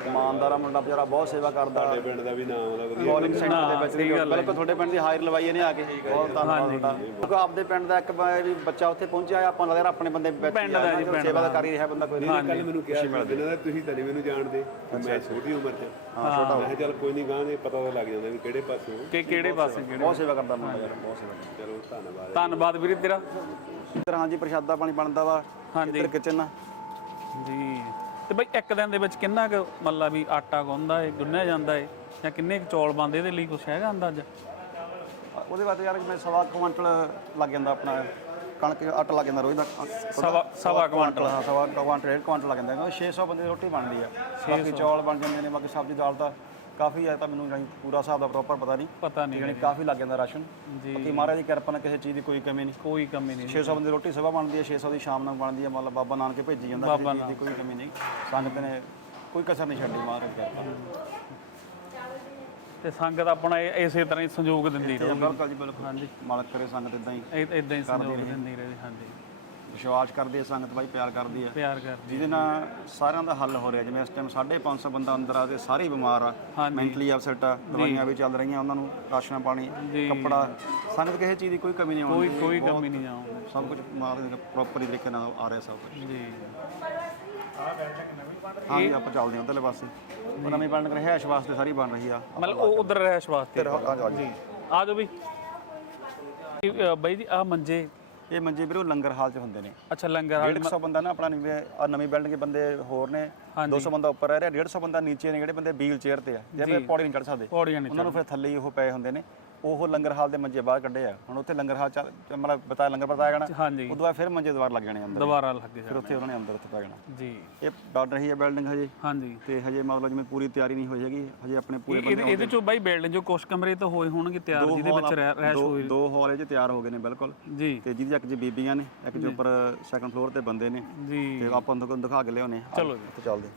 ਇਮਾਨਦਾਰਾ ਮੁੰਡਾ ਵਿਚਾਰਾ ਬਹੁਤ ਸੇਵਾ ਕਰਦਾ। ਸਾਡੇ ਪਿੰਡ ਦਾ ਵੀ ਨਾਮ ਉਹਦਾ ਵਧੀਆ ਬੋਲਿੰਗ ਸੈਂਟਰ ਦੇ ਵਿੱਚ ਵੀ। ਬਿਲਕੁਲ ਤੁਹਾਡੇ ਪਿੰਡ ਦੀ ਹਾਇਰ ਲਵਾਈ ਇਹਨੇ ਆ ਕੇ। ਬਹੁਤ ਧੰਨਵਾਦ ਤੁਹਾਡਾ। ਕਿਉਂਕਿ ਆਪਦੇ ਪਿੰਡ ਦਾ ਇੱਕ ਵੀ ਬੱਚਾ ਉੱਥੇ ਪਹੁੰਚਿਆ ਆ, ਆਪਾਂ ਲੱਗਦਾ ਆਪਣੇ ਬੰਦੇ ਵਿੱਚ ਪਿੰਡ ਦਾ ਜੀ, ਪਿੰਡ ਸੇਵਾ ਦਾ। ਕਰ ਹੀ ਰਿਹਾ ਬੰਦਾ ਕੋਈ ਨਹੀਂ ਕੱਲ ਮੈਨੂੰ ਕਿਹਾ ਦਿਨਾਂ ਦਾ ਤੁਸੀਂ ਤਾਂ ਨਹੀਂ ਮੈਨੂੰ ਜਾਣਦੇ ਮੈਂ ਛੋਟੀ ਉਮਰ 'ਚ ਹਾਂ ਛੋਟਾ ਮੈਂ ਚੱਲ ਕੋਈ ਨਹੀਂ ਗਾਂ ਦੇ ਪਤਾ ਤਾਂ ਲੱਗ ਜਾਂਦਾ ਵੀ ਕਿਹੜੇ ਪਾਸੇ ਹੋ। ਕਿ ਕਿਹੜੇ ਪਾਸੇ ਕਿਹੜੇ ਬਹੁਤ ਸੇਵਾ ਕਰਦਾ ਮੁੰਡਾ ਯਾਰ ਬਹੁਤ ਸੇਵਾ ਕਰਦਾ। ਚਲੋ ਧੰਨਵਾਦ ਧੰਨਵਾਦ ਵੀਰੇ ਤੇਰਾ। ਇੱਧਰ ਹਾਂਜੀ ਪ੍ਰਸ਼ਾਦਾ ਪਾਣੀ ਬਣਦਾ ਵਾ ਹਾਂਜੀ। ਇੱਧਰ ਕਿਚਨ ਜੀ। ਤੇ ਬਈ ਇੱਕ ਦਿਨ ਦੇ ਵਿੱਚ ਕਿੰਨਾ ਕੁ ਮਤਲਬ ਵੀ ਆਟਾ ਗੁੰਨਦਾ ਏ ਗੁੰਨਿਆ ਜਾਂਦਾ ਏ ਜਾਂ ਕਿੰਨੇ ਕੁ ਚੌਲ ਬਣਦੇ ਇਹਦੇ ਲਈ ਕੁਛ ਹੈਗਾ ਅੰਦਾਜ਼ਾ? ਉਹਦੇ ਬਾਅਦ ਯਾਰ ਮੈਂ ਸਵਾ ਕੁਆਂਟਲ ਲੱਗ ਜਾਂਦਾ ਆਪਣਾ ਕਣਕ ਆਟਾ ਲੱਗ ਜਾਂਦਾ ਰੋਜ਼ ਦਾ। ਸਵਾ ਹਾਂ ਸਵਾ ਕੁਆਂਟਲ। ਡੇਢ ਕੁਆਂਟਲ ਲੱਗ ਜਾਂਦਾ ਕਿਉਂਕਿ 600 ਬੰਦੇ ਦੀ ਰੋਟੀ ਬਣਦੀ ਆ। ਬਾਕੀ ਚੌਲ ਬਣ ਜਾਂਦੇ ਨੇ ਬਾਕੀ ਸਬਜ਼ੀ ਦਾਲ ਤਾਂ ਕਾਫੀ ਆ ਤਾਂ ਮੈਨੂੰ ਜਾਣੀ ਪੂਰਾ ਹਿਸਾਬ ਦਾ ਪ੍ਰੋਪਰ ਪਤਾ ਨਹੀਂ। ਪਤਾ ਨਹੀਂ ਯਾਨੀ ਕਾਫੀ ਲੱਗ ਜਾਂਦਾ ਰਾਸ਼ਨ। ਜੀ। ਬਾਕੀ ਮਹਾਰਾਜ ਦੀ ਕਿਰਪਾ ਨਾਲ ਕਿਸੇ ਚੀਜ਼ ਦੀ ਕੋਈ ਕਮੀ ਨਹੀਂ। ਕੋਈ ਕਮੀ ਨਹੀਂ। 600 ਬੰਦੇ ਰੋਟੀ ਸਵੇਰ ਬਣਦੀ ਹੈ 600 ਦੀ ਸ਼ਾਮ ਨੂੰ ਬਣਦੀ ਹੈ ਮਤਲਬ ਬਾਬਾ ਨਾਨਕ ਭੇਜੀ ਜਾਂਦਾ ਕਿਸੇ ਚੀਜ਼ ਦੀ ਕੋਈ ਕਮੀ ਨਹੀਂ। ਸੰਗਤ ਨੇ ਕੋਈ ਕਸਰ ਨਹੀਂ ਛੱਡੀ ਮਹਾਰਾਜ ਦੀ ਕਿਰਪਾ ਤੇ ਸੰਗਤ ਆਪਣਾ ਇਸੇ ਤਰ੍ਹਾਂ ਹੀ ਸੰਯੋਗ ਦਿੰਦੀ ਤੇ ਰਹੇ ਬਿਲਕੁਲ ਜੀ ਬਿਲਕੁਲ। ਹਾਂਜੀ। ਮਾਲਕ ਕਰੇ ਸੰਗਤ ਇਦਾਂ ਹੀ। ਇਦਾਂ ਹੀ ਸੰਯੋਗ ਦਿੰਦੀ ਰਹੇ ਹਾਂਜੀ। ਵਿਸ਼ਵਾਸ ਕਰਦੀ ਹੈ ਸੰਗਤ ਬਾਈ ਪਿਆਰ ਕਰਦੀ ਹੈ। ਪਿਆਰ ਕਰਦੀ ਜਿਹਦੇ ਨਾਲ ਸਾਰਿਆਂ ਦਾ ਹੱਲ ਹੋ ਰਿਹਾ ਜਿਵੇਂ ਇਸ ਟਾਈਮ 550 ਬੰਦਾ ਅੰਦਰ ਆ ਤੇ ਸਾਰੇ ਹੀ ਬਿਮਾਰ ਆ। ਹਾਂਜੀ। ਮੈਂਟਲੀ ਅਪਸੈਟ ਆ ਦਵਾਈਆਂ ਵੀ ਚੱਲ ਰਹੀਆਂ ਉਹਨਾਂ ਨੂੰ ਰਾਸ਼ਨ ਪਾਣੀ ਜੀ। ਕੱਪੜਾ ਸੰਗਤ ਕਿਸੇ ਚੀਜ਼ ਦੀ ਕੋਈ ਕਮੀ ਨਹੀਂ ਕੋਈ ਆਉਂਦੀ। ਕੋਈ ਕਮੀ ਨਹੀਂ ਆਉਂਦੀ। ਸਭ ਕੁਝ ਮਾਰ ਪ੍ਰੋਪਰ ਤਰੀਕੇ ਨਾਲ ਆ ਰਿਹਾ ਸਭ ਕੁਝ। ਜੀ। ਹਾਂਜੀ ਆਪਾਂ ਚੱਲਦੇ ਹਾਂ ਉਧਰਲੇ ਪਾਸੇ। ਉਹ ਨਵੀਂ ਬਣ ਰਿਹਾ ਹੈਸ਼ ਵਾਸਤੇ ਸਾਰੀ ਬਣ ਰਹੀ ਆ। ਮਤਲਬ ਉਹ ਉਧਰ ਰਹਿਸ਼ ਵਾਸਤੇ ਆ ਜਾਓ ਜੀ। ਆ ਜਾਓ ਵੀ। ਇਹ, ਅ, ਬਾਈ ਜੀ ਆ ਮੰਜੇ ਇਹ ਮੰਜੇ ਵੀਰੋ ਲੰਗਰ ਹਾਲ 'ਚ ਹੁੰਦੇ ਨੇ। ਅੱਛਾ ਲੰਗਰ ਵਾਲੇ 150 ਬੰਦਾ ਨਾ ਆਪਣਾ ਨਵੀਂ ਆਹ ਨਵੀਂ ਬਿਲਡਿੰਗ ਦੇ ਬੰਦੇ ਹੋਰ ਨੇ 200 ਬੰਦਾ ਉੱਪਰ ਰਹਿ ਰਿਹਾ 150 ਬੰਦਾ ਨੀਚੇ ਨੇ ਜਿਹੜੇ ਬੰਦੇ ਵੀਲ ਚੇਅਰ ਤੇ ਆ ਜਿਹੜੇ ਪੌੜੀ ਨਹੀਂ ਚੜ ਸਕਦੇ। ਉਹਨਾਂ ਨੂੰ ਫਿਰ ਥੱਲੇ ਹੀ ਉਹ ਪਏ ਹੁੰਦੇ ਨੇ। ਉਹ ਲੰਗਰ ਹਾਲ ਦੇ ਮੰਜੇ ਬਾਹਰ ਕੱਢੇ ਆ। ਹੁਣ ਉੱਥੇ ਲੰਗਰ ਹਾਲ ਚੱਲ ਮਤਲਬ ਬਤਾਇਆ ਲੰਗਰ ਵਰਤਾਇਆ ਜਾਣਾ ਹਾਂਜੀ। ਉਦੋਂ ਬਾਅਦ ਫਿਰ ਮੰਜੇ ਦੁਬਾਰਾ ਲੱਗ ਜਾਣੇ ਅੰਦਰ। ਦੁਬਾਰਾ ਲੱਗ ਫਿਰ ਜਾ ਉੱਥੇ ਉਹਨਾਂ ਨੇ ਅੰਦਰ ਉੱਥੇ ਪੈ ਜਾਣਾ ਜੀ। ਇਹ ਬਣ ਰਹੀ ਹੈ ਬਿਲਡਿੰਗ ਹਜੇ। ਹਾਂਜੀ। ਤੇ ਹਜੇ ਮਤਲਬ ਜਿਵੇਂ ਪੂਰੀ ਤਿਆਰੀ ਨਹੀਂ ਹੋਈ ਹੈਗੀ। ਹਜੇ ਆਪਣੇ ਪੂਰੇ ਇਹ- ਇਹਦੇ ਚੋਂ ਬਾਈ ਬਿਲਡਿੰਗ ਜੋ ਕੁਛ ਕਮਰੇ ਤਾਂ ਹੋਏ ਹੋਣਗੇ ਤਿਆਰ ਜਿਹਦੇ ਵਿੱਚ ਰਹਿਸ਼ ਹੋਈ। ਦੋ ਹਾਲ ਇਹ ਤਿਆਰ ਹੋ ਗਏ ਨੇ ਬਿਲਕੁਲ। ਜੀ। ਤੇ ਜਿਹਦੇ ਇੱਕ 'ਚ ਬੀਬੀਆਂ ਨੇ ਇੱਕ 'ਚ ਉੱਪਰ ਸੈਕੰਡ ਫਲੋਰ ਤੇ ਬੰਦੇ ਨੇ। ਜੀ। ਤੇ ਆਪਾਂ ਨੂੰ ਦਿਖਾ ਕੇ ਲਿਆਉਨੇ ਆ। ਚਲੋ ਜੀ। ਚੱਲਦੇ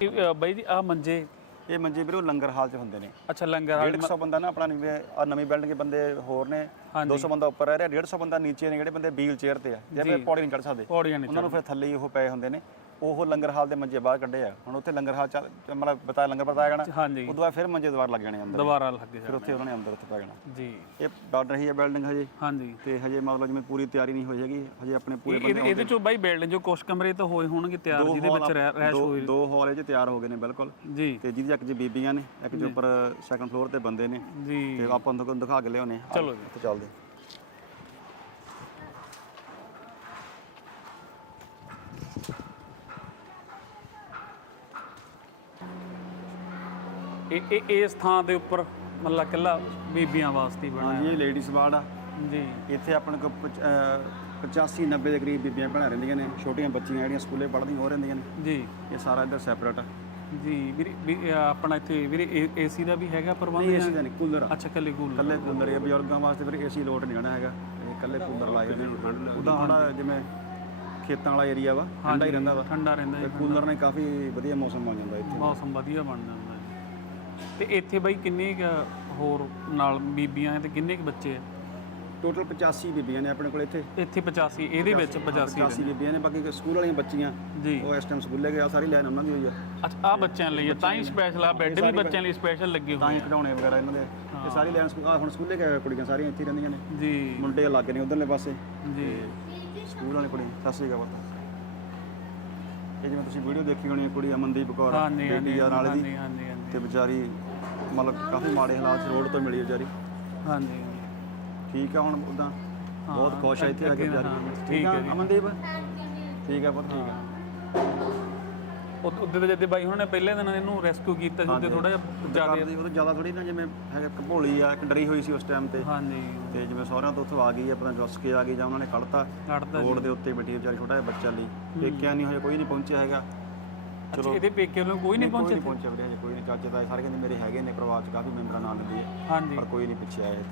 ਇਹ, ਅ, ਬਾਈ ਜੀ ਆ ਮੰਜੇ? ਇਹ ਮੰਜੇ ਵੀਰੋ ਲੰਗਰ ਹਾਲ 'ਚ ਹੁੰਦੇ ਨੇ। ਅੱਛਾ ਲੰਗਰ ਵਾਲੇ 150 ਬੰਦਾ ਨਾ ਆਪਣਾ ਨਵੀਂ ਆਹ ਨਵੀਂ ਬਿਲਡਿੰਗ ਦੇ ਬੰਦੇ ਹੋਰ ਨੇ 200 ਬੰਦਾ ਉੱਪਰ ਰਹਿ ਰਿਹਾ 150 ਬੰਦਾ ਨੀਚੇ ਨੇ ਜਿਹੜੇ ਬੰਦੇ ਵੀਲ ਚੇਅਰ ਤੇ ਆ ਜਿਹੜੇ ਪੌੜੀ ਨਹੀਂ ਚੜ ਸਕਦੇ। ਪੌੜੀਆਂ ਉਹਨਾਂ ਨੂੰ ਫਿਰ ਥੱਲੇ ਹੀ ਉਹ ਪਏ ਹੁੰਦੇ ਨੇ। ਉਹ ਲੰਗਰ ਹਾਲ ਦੇ ਮੰਜੇ ਬਾਹਰ ਕੱਢੇ ਆ। ਹੁਣ ਉੱਥੇ ਲੰਗਰ ਹਾਲ ਚੱਲ ਮਤਲਬ ਬਤਾਇਆ ਲੰਗਰ ਵਰਤਾਇਆ ਜਾਣਾ ਹਾਂਜੀ। ਉਦੋਂ ਬਾਅਦ ਫਿਰ ਮੰਜੇ ਦੁਬਾਰਾ ਲੱਗ ਜਾਣੇ ਅੰਦਰ। ਦੁਬਾਰਾ ਲੱਗ ਫਿਰ ਜਾ ਉੱਥੇ ਉਹਨਾਂ ਨੇ ਅੰਦਰ ਉੱਥੇ ਪੈ ਜਾਣਾ ਜੀ। ਇਹ ਬਣ ਰਹੀ ਹੈ ਬਿਲਡਿੰਗ ਹਜੇ। ਹਾਂਜੀ। ਤੇ ਹਜੇ ਮਤਲਬ ਜਿਵੇਂ ਪੂਰੀ ਤਿਆਰੀ ਨਹੀਂ ਹੋਈ ਹੈਗੀ। ਹਜੇ ਆਪਣੇ ਪੂਰੇ ਇਹ- ਇਹਦੇ ਚੋਂ ਬਾਈ ਬਿਲਡਿੰਗ ਜੋ ਕੁਛ ਕਮਰੇ ਤਾਂ ਹੋਏ ਹੋਣਗੇ ਤਿਆਰ ਜਿਹਦੇ ਵਿੱਚ ਰਹਿ- ਰਹਿਸ਼ ਹੋਈ। ਦੋ ਹਾਲ ਇਹ 'ਚ ਤਿਆਰ ਹੋ ਗਏ ਨੇ ਬਿਲਕੁਲ। ਜੀ। ਤੇ ਜਿਹਦੇ ਇੱਕ 'ਚ ਬੀਬੀਆਂ ਨੇ ਇੱਕ 'ਚ ਉੱਪਰ ਸੈਕੰਡ ਫਲੋਰ ਤੇ ਬੰਦੇ ਨੇ। ਜੀ। ਤੇ ਆਪਾਂ ਨੂੰ ਦਿਖਾ ਕੇ ਲਿਆਉਨੇ ਆ। ਚਲੋ ਜੀ। ਉੱਥੇ ਚੱਲਦੇ ਇਹ ਇਹ ਇਸ ਥਾਂ ਦੇ ਉੱਪਰ ਮੱਲਾ ਕੱਲਾ ਬੀਬੀਆਂ ਵਾਸਤੇ ਹੀ ਬਣਾਇਆ ਹਾਂਜੀ ਇਹ ਲੇਡੀਜ਼ ਵਾਰਡ ਆ। ਜੀ। ਇੱਥੇ ਆਪਣੇ ਕੋਲ 85 90 ਦੇ ਕਰੀਬ ਬੀਬੀਆਂ ਭੈਣਾਂ ਰਹਿੰਦੀਆਂ ਨੇ। ਛੋਟੀਆਂ ਬੱਚੀਆਂ ਜਿਹੜੀਆਂ ਸਕੂਲੇ ਪੜ੍ਹਦੀਆਂ ਹੋ ਰਹਿੰਦੀਆਂ ਨੇ। ਜੀ। ਇਹ ਸਾਰਾ ਇੱਧਰ ਸੈਪਰੇਟ ਆ। ਜੀ ਵੀਰੇ ਆਪਣਾ ਇੱਥੇ ਵੀਰੇ ਏਸੀ ਦਾ ਵੀ ਹੈਗਾ ਪ੍ਰਬੰਧ ਨਹੀਂ ਏਸੀ ਦਾ ਨਹੀਂ ਕੂਲਰ ਆ। ਅੱਛਾ ਕੱਲੇ ਕੂਲ ਕੱਲੇ ਕੂਲਰ ਇਹ ਬਜ਼ੁਰਗਾਂ ਵਾਸਤੇ ਫਿਰ ਏਸੀ ਲੋਡ ਨਹੀਂ ਆਣਾ ਹੈਗਾ। ਇਹ ਕੱਲੇ ਕੂਲਰ ਲਾਏ ਹੋਏ ਨੇ। ਉਹਦਾ ਹੁਣ ਜਿਵੇਂ ਖੇਤਾਂ ਵਾਲਾ ਏਰੀਆ ਵਾ ਠੰਡਾ ਹੀ ਰਹਿੰਦਾ ਵਾ। ਠੰਡਾ ਰਹਿੰਦਾ ਜੀ ਕੂਲਰ ਨੇ ਕਾਫੀ ਵਧੀਆ ਮੌਸਮ ਬਣ ਜਾਂਦਾ ਇੱਥੇ। ਮੌਸਮ ਵਧੀਆ ਬਣ ਜਾਂਦਾ ਹੈ ਤੇ ਇੱਥੇ ਬਾਈ ਕਿੰਨੇ ਕੁ ਹੋਰ ਨਾਲ ਬੀਬੀਆਂ ਤੇ ਕਿੰਨੇ ਕੁ ਬੱਚੇ ਆ? ਟੋਟਲ 85 ਬੀਬੀਆਂ ਨੇ ਆਪਣੇ ਕੋਲ ਇੱਥੇ। ਇੱਥੇ 85 ਇਹਦੇ ਵਿੱਚ 85 85 ਬੀਬੀਆਂ ਨੇ ਬਾਕੀ ਸਕੂਲ ਵਾਲੀਆਂ ਬੱਚੀਆਂ ਜੀ। ਉਹ ਇਸ ਟਾਈਮ ਸਕੂਲੇ ਗਿਆ ਸਾਰੀ ਲਾਈਨ ਉਹਨਾਂ ਦੀ ਹੋਈ ਆ। ਅੱਛਾ ਆ ਬੱਚਿਆਂ ਲਈ ਤਾਂ ਹੀ ਸਪੈਸ਼ਲ ਆ ਬੈੱਡ ਵੀ ਬੱਚਿਆਂ ਲਈ ਸਪੈਸ਼ਲ ਲੱਗੇ ਤਾਂ ਹੋਏ ਹੀ ਖਿਡੌਣੇ ਵਗੈਰਾ ਇਹਨਾਂ ਦੇ। ਇਹ ਸਾਰੀ ਲਾਈਨ ਸਕੂ- ਆਹ ਹੁਣ ਸਕੂਲੇ ਗਏ ਹੋਏ ਕੁੜੀਆਂ ਸਾਰੀਆਂ ਇੱਥੇ ਹੀ ਰਹਿੰਦੀਆਂ ਨੇ। ਜੀ। ਮੁੰਡੇ ਅਲੱਗ ਨੇ ਉਧਰਲੇ ਪਾਸੇ। ਜੀ। ਸਕੂਲ ਵਾਲੇ ਕੁੜੀ ਸਤਿ ਸ਼੍ਰੀ ਅਕਾਲ ਪੁੱਤ। ਇਹ ਜਿਵੇਂ ਤੁਸੀਂ ਵੀਡੀਓ ਦੇਖੀ ਹੋਣੀ ਹੈ ਕੁੜੀ ਅਮਨਦੀਪ ਕੌਰ ਆ, ਹਾਂਜੀ ਬੇਟੀ ਆ ਨਾਲ ਦੀ ਹਾਂਜੀ ਹਾਂਜੀ ਹਾਂਜੀ। ਤੇ ਵਿਚਾਰੀ ਮਤਲਬ ਕਾਫੀ ਮਾੜੇ ਹਾਲਾਤ 'ਚ ਰੋਡ ਤੋਂ ਮਿਲੀ ਵਿਚਾਰੀ। ਹਾਂਜੀ। ਠੀਕ ਆ ਹੁਣ ਉਦਾਂ ਬਹੁਤ ਖੁਸ਼ ਆ ਇੱਥੇ ਆ ਕੇ ਵਿਚਾਰੀ। ਠੀਕ ਆ। ਅਮਨਦੀਪ? ਠੀਕ ਆ ਪੁੱਤ ਠੀਕ ਆ। ਉੱਤੇ ਜਦ ਬਾਈ ਉਹਨਾਂ ਨੇ ਪਹਿਲੇ ਦਿਨ ਇਹਨੂੰ ਰੈਸਕਿਊ ਕੀਤਾ ਸੀ ਉੱਤੇ ਥੋੜਾ ਜਿਹਾ ਜ਼ਿਆਦਾ ਉਹ ਜ਼ਿਆਦਾ ਥੋੜੀ ਨਾ ਜਿਵੇਂ ਹੈਗਾ ਭੋਲੀ ਆ ਇੱਕ ਡਰੀ ਹੋਈ ਸੀ ਉਸ ਟਾਈਮ ਤੇ। ਹਾਂਜੀ। ਤੇ ਜਿਵੇਂ ਸਹੁਰਿਆਂ ਤੋਂ ਉੱਥੋਂ ਆ ਗਈ ਆ ਪਤਾ ਰੁੱਸ ਕੇ ਆ ਗਈ ਜਾਂ ਉਹਨਾਂ ਨੇ ਕੱਢਤਾ। ਰੋਡ ਦੇ ਉੱਤੇ ਬੈਠੀ ਵਿਚਾਰੀ ਛੋਟਾ ਜਿਹਾ ਬੱਚਾ ਲਈ। ਪੇਕਿਆ ਨਹੀਂ ਹੋਇਆ ਕੋਈ ਨਹੀਂ ਪਹੁੰਚਿਆ ਹੈਗਾ। ਅੱਛਾ ਇਹਦੇ ਪੇਕੇ ਨੂੰ ਕੋਈ ਨਹੀਂ ਕੋਈ ਪਹੁੰਚਿਆ? ਨਹੀਂ ਪਹੁੰਚਿਆ ਵੀਰੇ ਹਜੇ ਕੋਈ ਨਹੀਂ ਚਾਚੇ ਤਾਂ ਸਾਰੇ ਕਹਿੰਦੇ ਮੇਰੇ ਹੈਗੇ ਨੇ ਪਰਿਵਾਰ ਚ ਕਾਫੀ ਮੈਂਬਰਾਂ ਨਾਲ ਲੱਗੀ ਹੈ ਹਾਂਜੀ। ਪਰ ਕੋਈ ਨਹੀਂ ਪਿੱਛੇ ਆਇਆ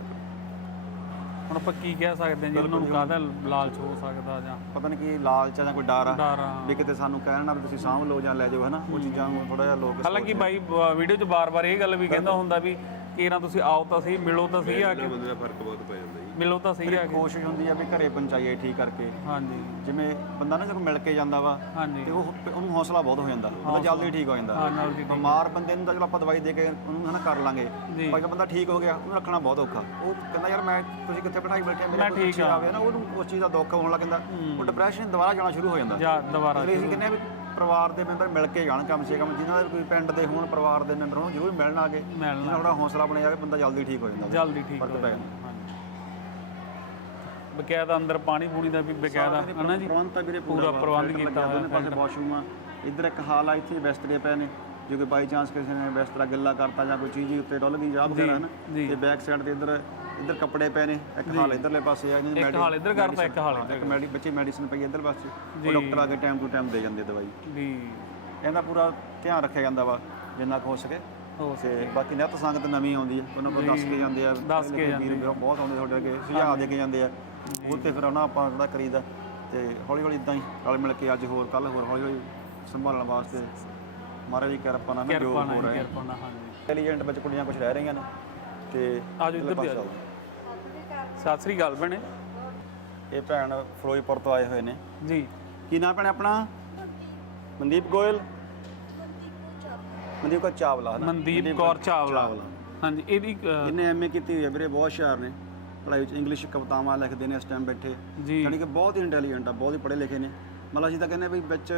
ਹੁਣ ਆਪਾਂ ਕੀ ਕਹਿ ਸਕਦੇ ਹਾਂ ਜੀ ਉਹਨਾਂ ਨੂੰ ਕਾਹਦਾ ਲਾਲਚ ਹੋ ਸਕਦਾ ਜਾਂ ਪਤਾ ਨਹੀਂ ਕੀ ਲਾਲਚ ਆ ਜਾਂ ਕੋਈ ਡਰ ਆ ਵੀ ਕਿਤੇ ਸਾਨੂੰ ਕਹਿਣ ਨਾ ਵੀ ਤੁਸੀਂ ਸਾਂਭ ਲਓ ਜਾਂ ਲੈ ਜਾਓ ਹਨਾ? ਉਹ ਚੀਜ਼ਾਂ ਨੂੰ ਥੋੜਾ ਜਿਹਾ ਲੋਕ ਹਾਲਾਂਕਿ ਬਾਈ ਵੀਡੀਓ 'ਚ ਬਾਰ-ਬਾਰ ਇਹ ਗੱਲ ਵੀ ਕਹਿੰਦਾ ਹੁੰਦਾ ਵੀ ਕਿ ਨਾ ਤੁਸੀਂ ਆਓ ਤਾਂ ਸਹੀ ਮਿਲੋ ਤਾਂ ਸਹੀ ਆ ਕੇ। ਬੰਦੇ ਦਾ ਫ਼ਰਕ ਬਹੁਤ ਪੈ ਜਾਂਦਾ ਜੀ। ਮਿਲੋ ਤਾਂ ਸਹੀ ਆ ਕੇ। ਕੋਸ਼ਿਸ਼ ਹੁੰਦੀ ਆ ਵੀ ਘਰੇ ਪਹੁੰਚਾਈਏ ਠੀਕ ਕਰਕੇ। ਹਾਂਜੀ। ਜਿਵੇਂ ਬੰਦਾ ਨਾ ਜਦੋਂ ਮਿਲ ਕੇ ਜਾਂਦਾ ਵਾ ਹਾਂਜੀ। ਤੇ ਉਹ ਉਹਨੂੰ ਹੌਸਲਾ ਬਹੁਤ ਹੋ ਜਾਂਦਾ। ਉਹ ਜਲਦੀ ਠੀਕ ਹੋ ਜਾਂਦਾ। ਬਿਮਾਰ ਬੰਦੇ ਨੂੰ ਤਾਂ ਚਲੋ ਆਪਾਂ ਦਵਾਈ ਦੇ ਕੇ ਉਹਨੂੰ ਹਨਾ ਕਰ ਲਾਂਗੇ। ਪਰ ਜਦੋਂ ਬੰਦਾ ਠੀਕ ਹੋ ਗਿਆ ਉਹਨੂੰ ਰੱਖਣਾ ਬਹੁਤ ਔਖਾ। ਉਹ ਕਹਿੰਦਾ ਯਾਰ ਮੈਂ ਤੁਸੀਂ ਕਿੱਥੇ ਬਿਠਾਈ ਬੈਠੇ ਆ, ਮੇਰੇ ਕੋਲ ਪਿੱਛੇ ਆਵੇ ਨਾ। ਉਹਨੂੰ ਉਸ ਚੀਜ਼ ਦਾ ਦੁੱਖ ਹੋਣ ਲੱਗ ਜਾਂਦਾ। ਉਹ ਡਿਪਰੈਸ਼ਨ ਦੁਬਾਰਾ ਜਾਣਾ ਸ਼ੁਰੂ ਹੋ ਜਾਂਦਾ। ਜਾਂ ਦੁਬਾਰਾ ਅਸੀਂ ਕਹਿੰਦੇ ਆ ਵੀ ਪਰਿਵਾਰ ਦੇ ਮੈਂਬਰ ਮਿਲ ਕੇ ਜਾਣ ਕਮ ਸੇ ਕਮ। ਜਿਨ੍ਹਾਂ ਦੇ ਕੋਈ ਪਿੰਡ ਦੇ ਹੋਣ ਪਰਿਵਾਰ ਦੇ ਮੈਂਬਰ ਹੋਣ ਜ਼ਰੂਰ ਮਿਲਣ ਆ ਕੇ। ਮਿਲਣ ਜਿਹਨਾਂ ਥੋੜਾ ਹੌਸਲਾ ਬਣਿਆ ਜਾਵੇ ਬੰਦਾ ਜਲਦੀ ਠੀਕ ਹੋ ਜਾਂਦਾ। ਜਲਦੀ ਠੀਕ ਹੋ ਜਾਂਦਾ। ਬਕਾਇਦਾ ਅੰਦਰ ਪਾਣੀ ਪੂਣੀ ਦਾ ਵੀ ਬਕਾਇਦਾ ਹਨਾ ਜੀ? ਪ੍ਰਬੰਧ ਤਾਂ ਵੀਰੇ ਪੂਰਾ ਪ੍ਰਬੰਧ ਕੀਤਾ ਲੱਗਿਆ ਦੋਨੇ ਹੋਇਆ ਪਾਸੇ ਵਾਸ਼ਰੂਮ ਆ। ਇੱਧਰ ਇੱਕ ਹਾਲ ਆ ਇੱਥੇ ਬਿਸਤਰੇ ਪਏ ਨੇ ਜੇ ਕੋਈ ਬਾਈ ਚਾਂਸ ਕਿਸੇ ਨੇ ਬਿਸਤਰਾ ਗਿੱਲਾ ਕਰਤਾ ਜਾਂ ਕੋਈ ਚੀਜ਼ ਉੱਤੇ ਡੁੱਲ ਗਈ ਜਾਂ ਵਗੈਰਾ ਹੈ ਨਾ। ਜੀ। ਤੇ ਬੈਕ ਸਾਈਡ ਤੇ ਇੱਧਰ ਇੱਧਰ ਕੱਪੜੇ ਪਏ ਨੇ ਇੱਕ ਹਾਲ ਇੱਧਰਲੇ ਪਾਸੇ ਆ ਇੱਕ ਹਾਲ ਇੱਧਰ ਕਰਤਾ ਇੱਕ ਹਾਲ ਇੱਧਰ ਇੱਕ ਮੈਡੀ ਬੱਚੇ ਮੈਡੀਸਿਨ ਪਈ ਇੱਧਰ ਪਾਸੇ ਉਹ ਡਾਕਟਰ ਆ ਕੇ ਟਾਈਮ ਟੂ ਟਾਈਮ ਦੇ ਜਾਂਦੇ ਦਵਾਈ। ਵੀ ਇਹਦਾ ਪੂਰਾ ਧਿਆਨ ਰੱਖਿਆ ਜਾਂਦਾ ਵਾ ਜਿੰਨਾ ਕੁ ਹੋ ਸਕੇ। ਤੇ ਬਾਕੀ ਨਿਤ ਸੰਗਤ ਨਵੀਂ ਆਉਂਦੀ ਹੈ ਉਹਨਾਂ ਕੋਲ ਦੱਸ ਕੇ ਜਾਂਦੇ ਆ ਦੱਸ ਕੇ ਵੀਰ ਬਹੁਤ ਆਉਂਦੇ ਤੁਹਾਡੇ ਅੱਗੇ ਸੁਝਾਅ ਦੇ ਕੇ ਜਾਂਦੇ ਆ। ਉਹ ਤੇ ਫਿਰ ਉਹਨਾਂ ਆਪਾਂ ਜਿਹੜਾ ਕਰੀਦਾ ਤੇ ਹੌਲੀ ਹੌਲੀ ਇਦਾਂ ਹੀ ਰਲ ਮਿਲ ਕੇ ਅੱਜ ਹੋਰ ਕੱਲ ਹੋਰ ਹੌਲੀ ਹੌਲੀ ਸੰਭਾਲਣ ਵਾਸਤੇ ਮਹਾਰਾਜ ਦੀ ਕਿਰਪਾ ਨਾਲ ਨਾ ਜੋ ਕਿਰਪਾ ਹੋ ਨਾਲ ਰਿਹਾ ਕਿਰਪਾ ਨਾਲ ਹਾਂਜੀ। ਇੰਟੈਲੀਜੈਂਟ ਵਿੱਚ ਕੁੜੀਆਂ ਕੁਝ ਰਹਿ ਰਹੀਆਂ ਨੇ ਤੇ ਆਜੋ ਇੱਧਰ ਦੀ ਆਜੋ। ਸਤਿ ਸ੍ਰੀ ਅਕਾਲ ਭੈਣੇ। ਇਹ ਭੈਣ ਫਿਰੋਜ਼ਪੁਰ ਤੋਂ ਆਏ ਹੋਏ ਨੇ। ਜੀ। ਕੀ ਨਾਮ ਭੈਣੇ ਆਪਣਾ? ਮਨਦੀਪ ਗੋਇਲ। ਮਨਦੀਪ ਕੋ ਚਾਵਲਾ ਮਨਦੀਪ ਕੌਰ ਚਾਵਲਾ। ਹਾਂਜੀ ਇਹਦੀ ਅ, ਇਹਨੇ ਐਮਏ ਕੀਤੀ ਹੋਈ ਹੈ ਵੀਰੇ ਬਹੁਤ ਹੁਸ਼ਿਆਰ ਨੇ। ਪੜ੍ਹਾਈ ਵਿੱਚ ਇੰਗਲਿਸ਼ ਕਵਿਤਾਵਾਂ ਲਿਖਦੇ ਨੇ ਇਸ ਟਾਈਮ ਬੈਠੇ। ਜੀ। ਯਾਨੀ ਕਿ ਬਹੁਤ ਹੀ ਇੰਟੈਲੀਜੈਂਟ ਆ ਬਹੁਤ ਹੀ ਪੜ੍ਹੇ ਲਿਖੇ ਨੇ। ਮਤਲਬ ਅਸੀਂ ਤਾਂ ਕਹਿੰਦੇ ਵੀ ਵਿੱਚ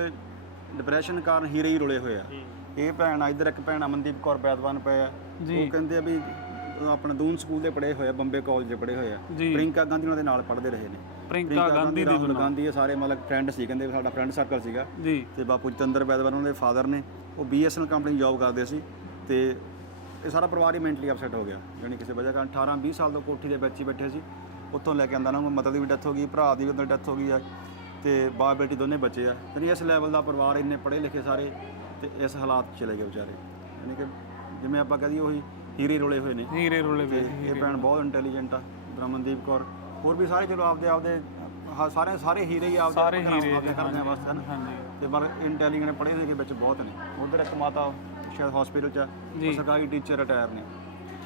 ਡਿਪਰੈਸ਼ਨ ਕਾਰਨ ਹੀਰੇ ਹੀ ਰੁਲੇ ਹੋਏ ਆ। ਇਹ ਭੈਣ ਆ ਇੱਧਰ ਇੱਕ ਭੈਣ ਅਮਨਦੀਪ ਕੌਰ ਬੈਦਵਾਨ ਪਏ ਆ। ਜੀ। ਉਹ ਕਹਿੰਦੇ ਆ ਵੀ ਆਪਣਾ ਦੂਨ ਸਕੂਲ ਦੇ ਪੜ੍ਹੇ ਹੋਏ ਆ ਬੰਬੇ ਕਾਲਜ ਦੇ ਪੜ੍ਹੇ ਹੋਏ ਆ। ਜੀ। ਪ੍ਰਿੰਕਾ ਗਾਂਧੀ ਉਹਨਾਂ ਦੇ ਨਾਲ ਪੜ੍ਹਦੇ ਰਹੇ ਨੇ। ਪ੍ਰਿੰਕਾ ਗਾਂਧੀ ਦੀ ਰਾਹੁਲ ਗਾਂਧੀ ਇਹ ਸਾਰੇ ਮਤਲਬ ਫਰੈਂਡ ਸੀ ਕਹਿੰਦੇ ਵੀ ਸਾਡਾ ਫਰੈਂਡ ਸਰਕਲ ਸੀਗਾ। ਜੀ। ਤੇ ਬਾਪੂ ਜਤਿੰਦਰ ਬੈਦਵਾਨ ਉਹਨਾਂ ਦੇ ਫਾਦਰ ਨੇ। ਉਹ ਬੀਐਸਐਨਐਲ ਕੰਪਨੀ ਜੌਬ ਕਰਦੇ ਸੀ ਤੇ ਇਹ ਸਾਰਾ ਪਰਿਵਾਰ ਹੀ ਮੈਂਟਲੀ ਅਪਸੈਟ ਹੋ ਗਿਆ। ਯਾਨੀ ਕਿਸੇ ਵਜ੍ਹਾ ਕਾਰਨ 18 20 ਸਾਲ ਤੋਂ ਕੋਠੀ ਦੇ ਵਿੱਚ ਹੀ ਬੈਠੇ ਸੀ। ਉੱਥੋਂ ਲੈ ਕੇ ਆਂਦਾ ਨਾ ਮਦਰ ਦੀ ਵੀ ਡੈਥ ਹੋ ਗਈ ਭਰਾ ਦੀ ਵੀ ਡੈਥ ਹੋ ਗਈ ਆ ਤੇ ਬਾਪ ਬੇਟੀ ਦੋਨੇ ਬੱਚੇ ਆ। ਯਾਨੀ ਇਸ ਲੈਵਲ ਦਾ ਪਰਿਵਾਰ ਇੰਨੇ ਪੜ੍ਹੇ ਲਿਖੇ ਸਾਰੇ ਤੇ ਇਸ ਹਾਲਾਤ 'ਚ ਚਲੇ ਗਏ ਵਿਚਾਰੇ। ਯਾਨੀ ਕਿ ਜਿਵੇਂ ਆਪਾਂ ਕਹਦੀ ਉਹੀ ਹੀਰੇ ਰੋਲੇ ਹੋਏ ਨੇ। ਹੀਰੇ ਰੋਲੇ ਵੇ ਇਹ ਭੈਣ ਬਹੁਤ ਇੰਟੈਲੀਜੈਂਟ ਆ ਦਰਮਨਦੀਪ ਕੌਰ। ਹੋਰ ਵੀ ਸਾਰੇ ਚਲੋ ਆਪਦੇ ਆਪਦੇ ਸਾਰੇ ਸਾਰੇ ਹੀਰੇ ਹੀ ਆਪਦੇ ਸਾਰੇ ਹੀਰੇ ਆਪਦੇ ਕਰਨੇ ਵਾਸਤੇ ਹਨ ਤੇ ਪਰ ਇੰਟੈਲੀਜੈਂਟ ਪੜ੍ਹੇ ਲਿਖੇ ਵਿੱਚ ਬਹੁਤ ਨੇ। ਉਧਰ ਇੱਕ ਮਾਤਾ ਸ਼ਾਇਦ ਹਸਪੀਟਲ 'ਚ ਆ, ਉਹ ਸਰਕਾਰੀ ਟੀਚਰ ਰਿਟਾਇਰ ਨੇ।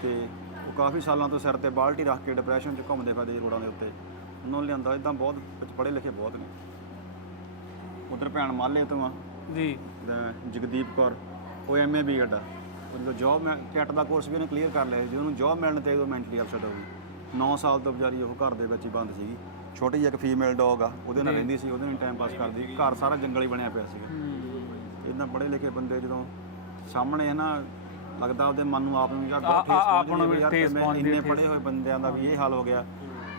ਤੇ ਉਹ ਕਾਫੀ ਸਾਲਾਂ ਤੋਂ ਸਿਰ ਤੇ ਬਾਲਟੀ ਰੱਖ ਕੇ ਡਿਪਰੈਸ਼ਨ 'ਚ ਘੁੰਮਦੇ ਫਿਰਦੇ ਰੋਡਾਂ ਦੇ ਉੱਤੇ। ਉਹਨਾਂ ਨੂੰ ਲਿਆਂਦਾ ਇਦਾਂ ਬਹੁਤ ਵਿੱਚ ਪੜ੍ਹੇ ਲਿਖੇ ਬਹੁਤ ਨੇ। ਉਧਰ ਭੈਣ ਮਾਲੇ ਤੋਂ ਆ। ਜੀ। ਜਿੱਦਾਂ ਜਗਦੀਪ ਕੌਰ ਉਹ ਐਮਏ ਵੀ ਆ। ਜਦੋਂ ਜੌਬ ਮੈਂ ਕੈਟ ਦਾ ਕੋਰਸ ਵੀ ਉਹਨੇ ਕਲੀਅਰ ਕਰ ਲਿਆ ਸੀ। ਜਦੋਂ ਉਹਨੂੰ ਜੌਬ ਮਿਲਣ ਤੇ ਉਹ ਮੈਂਟਲੀ ਅਪਸੈਟ ਹੋ ਗਈ। 9 ਸਾਲ ਤੋਂ ਵਿਚਾਰੀ ਉਹ ਘਰ ਦੇ ਵਿੱਚ ਹੀ ਬੰਦ ਸੀਗੀ। ਛੋਟੀ ਜਿਹੀ ਇੱਕ ਫੀਮੇਲ ਡੌਗ ਆ। ਉਹਦੇ ਨਾਲ ਰਹਿੰਦੀ ਸੀ। ਉਹਦੇ ਨਾਲ ਟਾਈਮ ਪਾਸ ਕਰਦੀ। ਘਰ ਸਾਰਾ ਜੰਗਲ ਹੀ ਬਣਿਆ ਪਿਆ ਸੀਗਾ। ਇਦਾਂ ਪੜ੍ਹੇ ਲਿਖੇ ਬੰਦੇ ਜਦੋਂ ਸਾਹਮਣੇ ਹੈ ਨਾ ਲੱਗਦਾ ਉਹਦੇ ਮਨ ਨੂੰ ਆਪ ਨੂੰ ਯਾਰ ਬਹੁਤ ਠੇਸ ਆਪ ਨੂੰ ਵੀ ਠੇਸ ਪਹੁੰਚਦੀ ਹੈ, ਇੰਨੇ ਪੜ੍ਹੇ ਹੋਏ ਬੰਦਿਆਂ ਦਾ ਵੀ ਇਹ ਹਾਲ ਹੋ ਗਿਆ।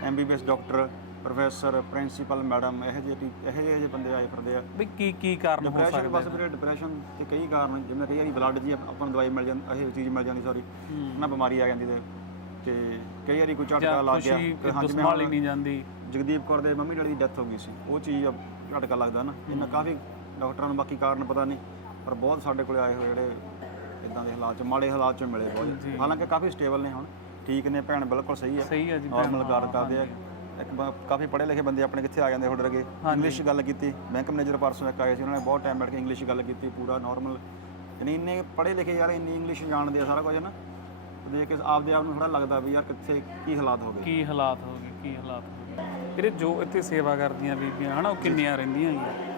MBBS doctor professor principal madam ਇਹੋ ਜਿਹੇ ਟੀ- ਇਹੋ ਜਿਹੇ ਜਿਹੇ ਬੰਦੇ ਆਏ ਫਿਰਦੇ ਆ। ਵੀ ਕੀ ਕੀ ਕਾਰਨ ਹੋ ਡਿਪਰੈਸ਼ਨ ਸਕਦਾ ਬਸ ਵੀਰੇ ਡਿਪਰੈਸ਼ਨ ਤੇ ਕਈ ਕਾਰਨ ਜਿਵੇਂ ਕਈ ਵਾਰੀ ਬਲੱਡ ਦੀ ਆਪਾਂ ਨੂੰ ਦਵਾਈ ਮਿਲ ਜਾਂਦੀ ਇਹ ਚੀਜ਼ ਮਿਲ ਜਾਂਦੀ ਸੌਰੀ ਨਾ ਬਿਮਾਰੀ ਆ ਜਾਂਦੀ ਤੇ ਤੇ ਕਈ ਵਾਰੀ ਕੋਈ ਝਟਕਾ ਲੱਗ ਗਿਆ। ਖੁਸ਼ੀ ਤੇ ਹਾਂਜੀ ਮੈਂ ਦੁਸਮਾਲੀ ਹੁਣ ਨਹੀਂ ਜਾਂਦੀ। ਜਗਦੀਪ ਕੌਰ ਦੇ ਮੰਮੀ ਡੈਡੀ ਦੀ ਡੈਥ ਹੋ ਗਈ ਸੀ। ਉਹ ਚੀਜ਼ ਝਟਕਾ ਲੱਗਦਾ ਨਾ। ਇਹਨਾਂ ਕਾਫੀ ਡਾਕਟਰਾਂ ਨੂੰ ਬਾਕੀ ਕਾਰਨ ਪਤਾ ਨਹੀਂ। ਪਰ ਬਹੁਤ ਸਾਡੇ ਕੋਲੇ ਆਏ ਹੋਏ ਜਿਹੜੇ ਇਦਾਂ ਦੇ ਹਾਲਾਤ ਚ ਮਾੜੇ ਹਾਲਾਤ ਚ ਮਿਲੇ ਬਹੁਤ। ਹਾਲਾਂਕਿ ਕਾਫੀ ਸਟੇਬਲ ਨੇ ਹੁਣ। ਠੀਕ ਨੇ ਭੈਣ ਬਿਲਕੁਲ ਸਹੀ ਆ। ਸਹੀ ਹੈ ਜੀ ਨਾਰਮਲ ਗੱਲ ਕਰਦੇ ਆ ਇੱਕ ਕਾਫੀ ਪੜ੍ਹੇ ਲਿਖੇ ਬੰਦੇ ਆਪਣੇ ਕਿੱਥੇ ਆ ਜਾਂਦੇ ਤੁਹਾਡੇ ਅੱਗੇ। ਇੰਗਲਿਸ਼ ਗੱਲ ਕੀਤੀ ਬੈਂਕ ਮੈਨੇਜਰ ਪਰਸੋਂ ਇੱਕ ਆਏ ਸੀ ਉਹਨਾਂ ਨੇ ਬਹੁਤ ਟਾਈਮ ਬੈਠ ਕੇ ਇੰਗਲਿਸ਼ ਗੱਲ ਕੀਤੀ ਪੂਰਾ ਨਾਰਮਲ ਯਾਨੀ ਇੰਨੇ ਪੜ੍ਹੇ ਲਿਖੇ ਯਾਰ ਇੰਨੀ ਇੰਗਲਿਸ਼ ਜਾਣਦੇ ਆ ਸਾਰਾ ਕੁਝ ਨਾ ਦੇਖ ਕੇ ਆਪਦੇ ਆਪ ਨੂੰ ਥੋੜਾ ਲੱਗਦਾ ਵੀ ਯਾਰ ਕਿੱਥੇ ਕੀ ਹਾਲਾਤ ਹੋ ਗਏ। ਕੀ ਹਾਲਾਤ ਹੋ ਗਏ ਕੀ ਹਾਲਾਤ ਹੋ ਗਏ। ਵੀਰੇ ਜੋ ਇੱਥੇ ਸੇਵਾ ਕਰਦੀਆਂ ਬੀਬੀਆਂ ਹਨਾ ਉਹ ਕਿੰਨੀਆਂ ਰਹਿੰਦੀਆਂ ਹੈਗੀਆਂ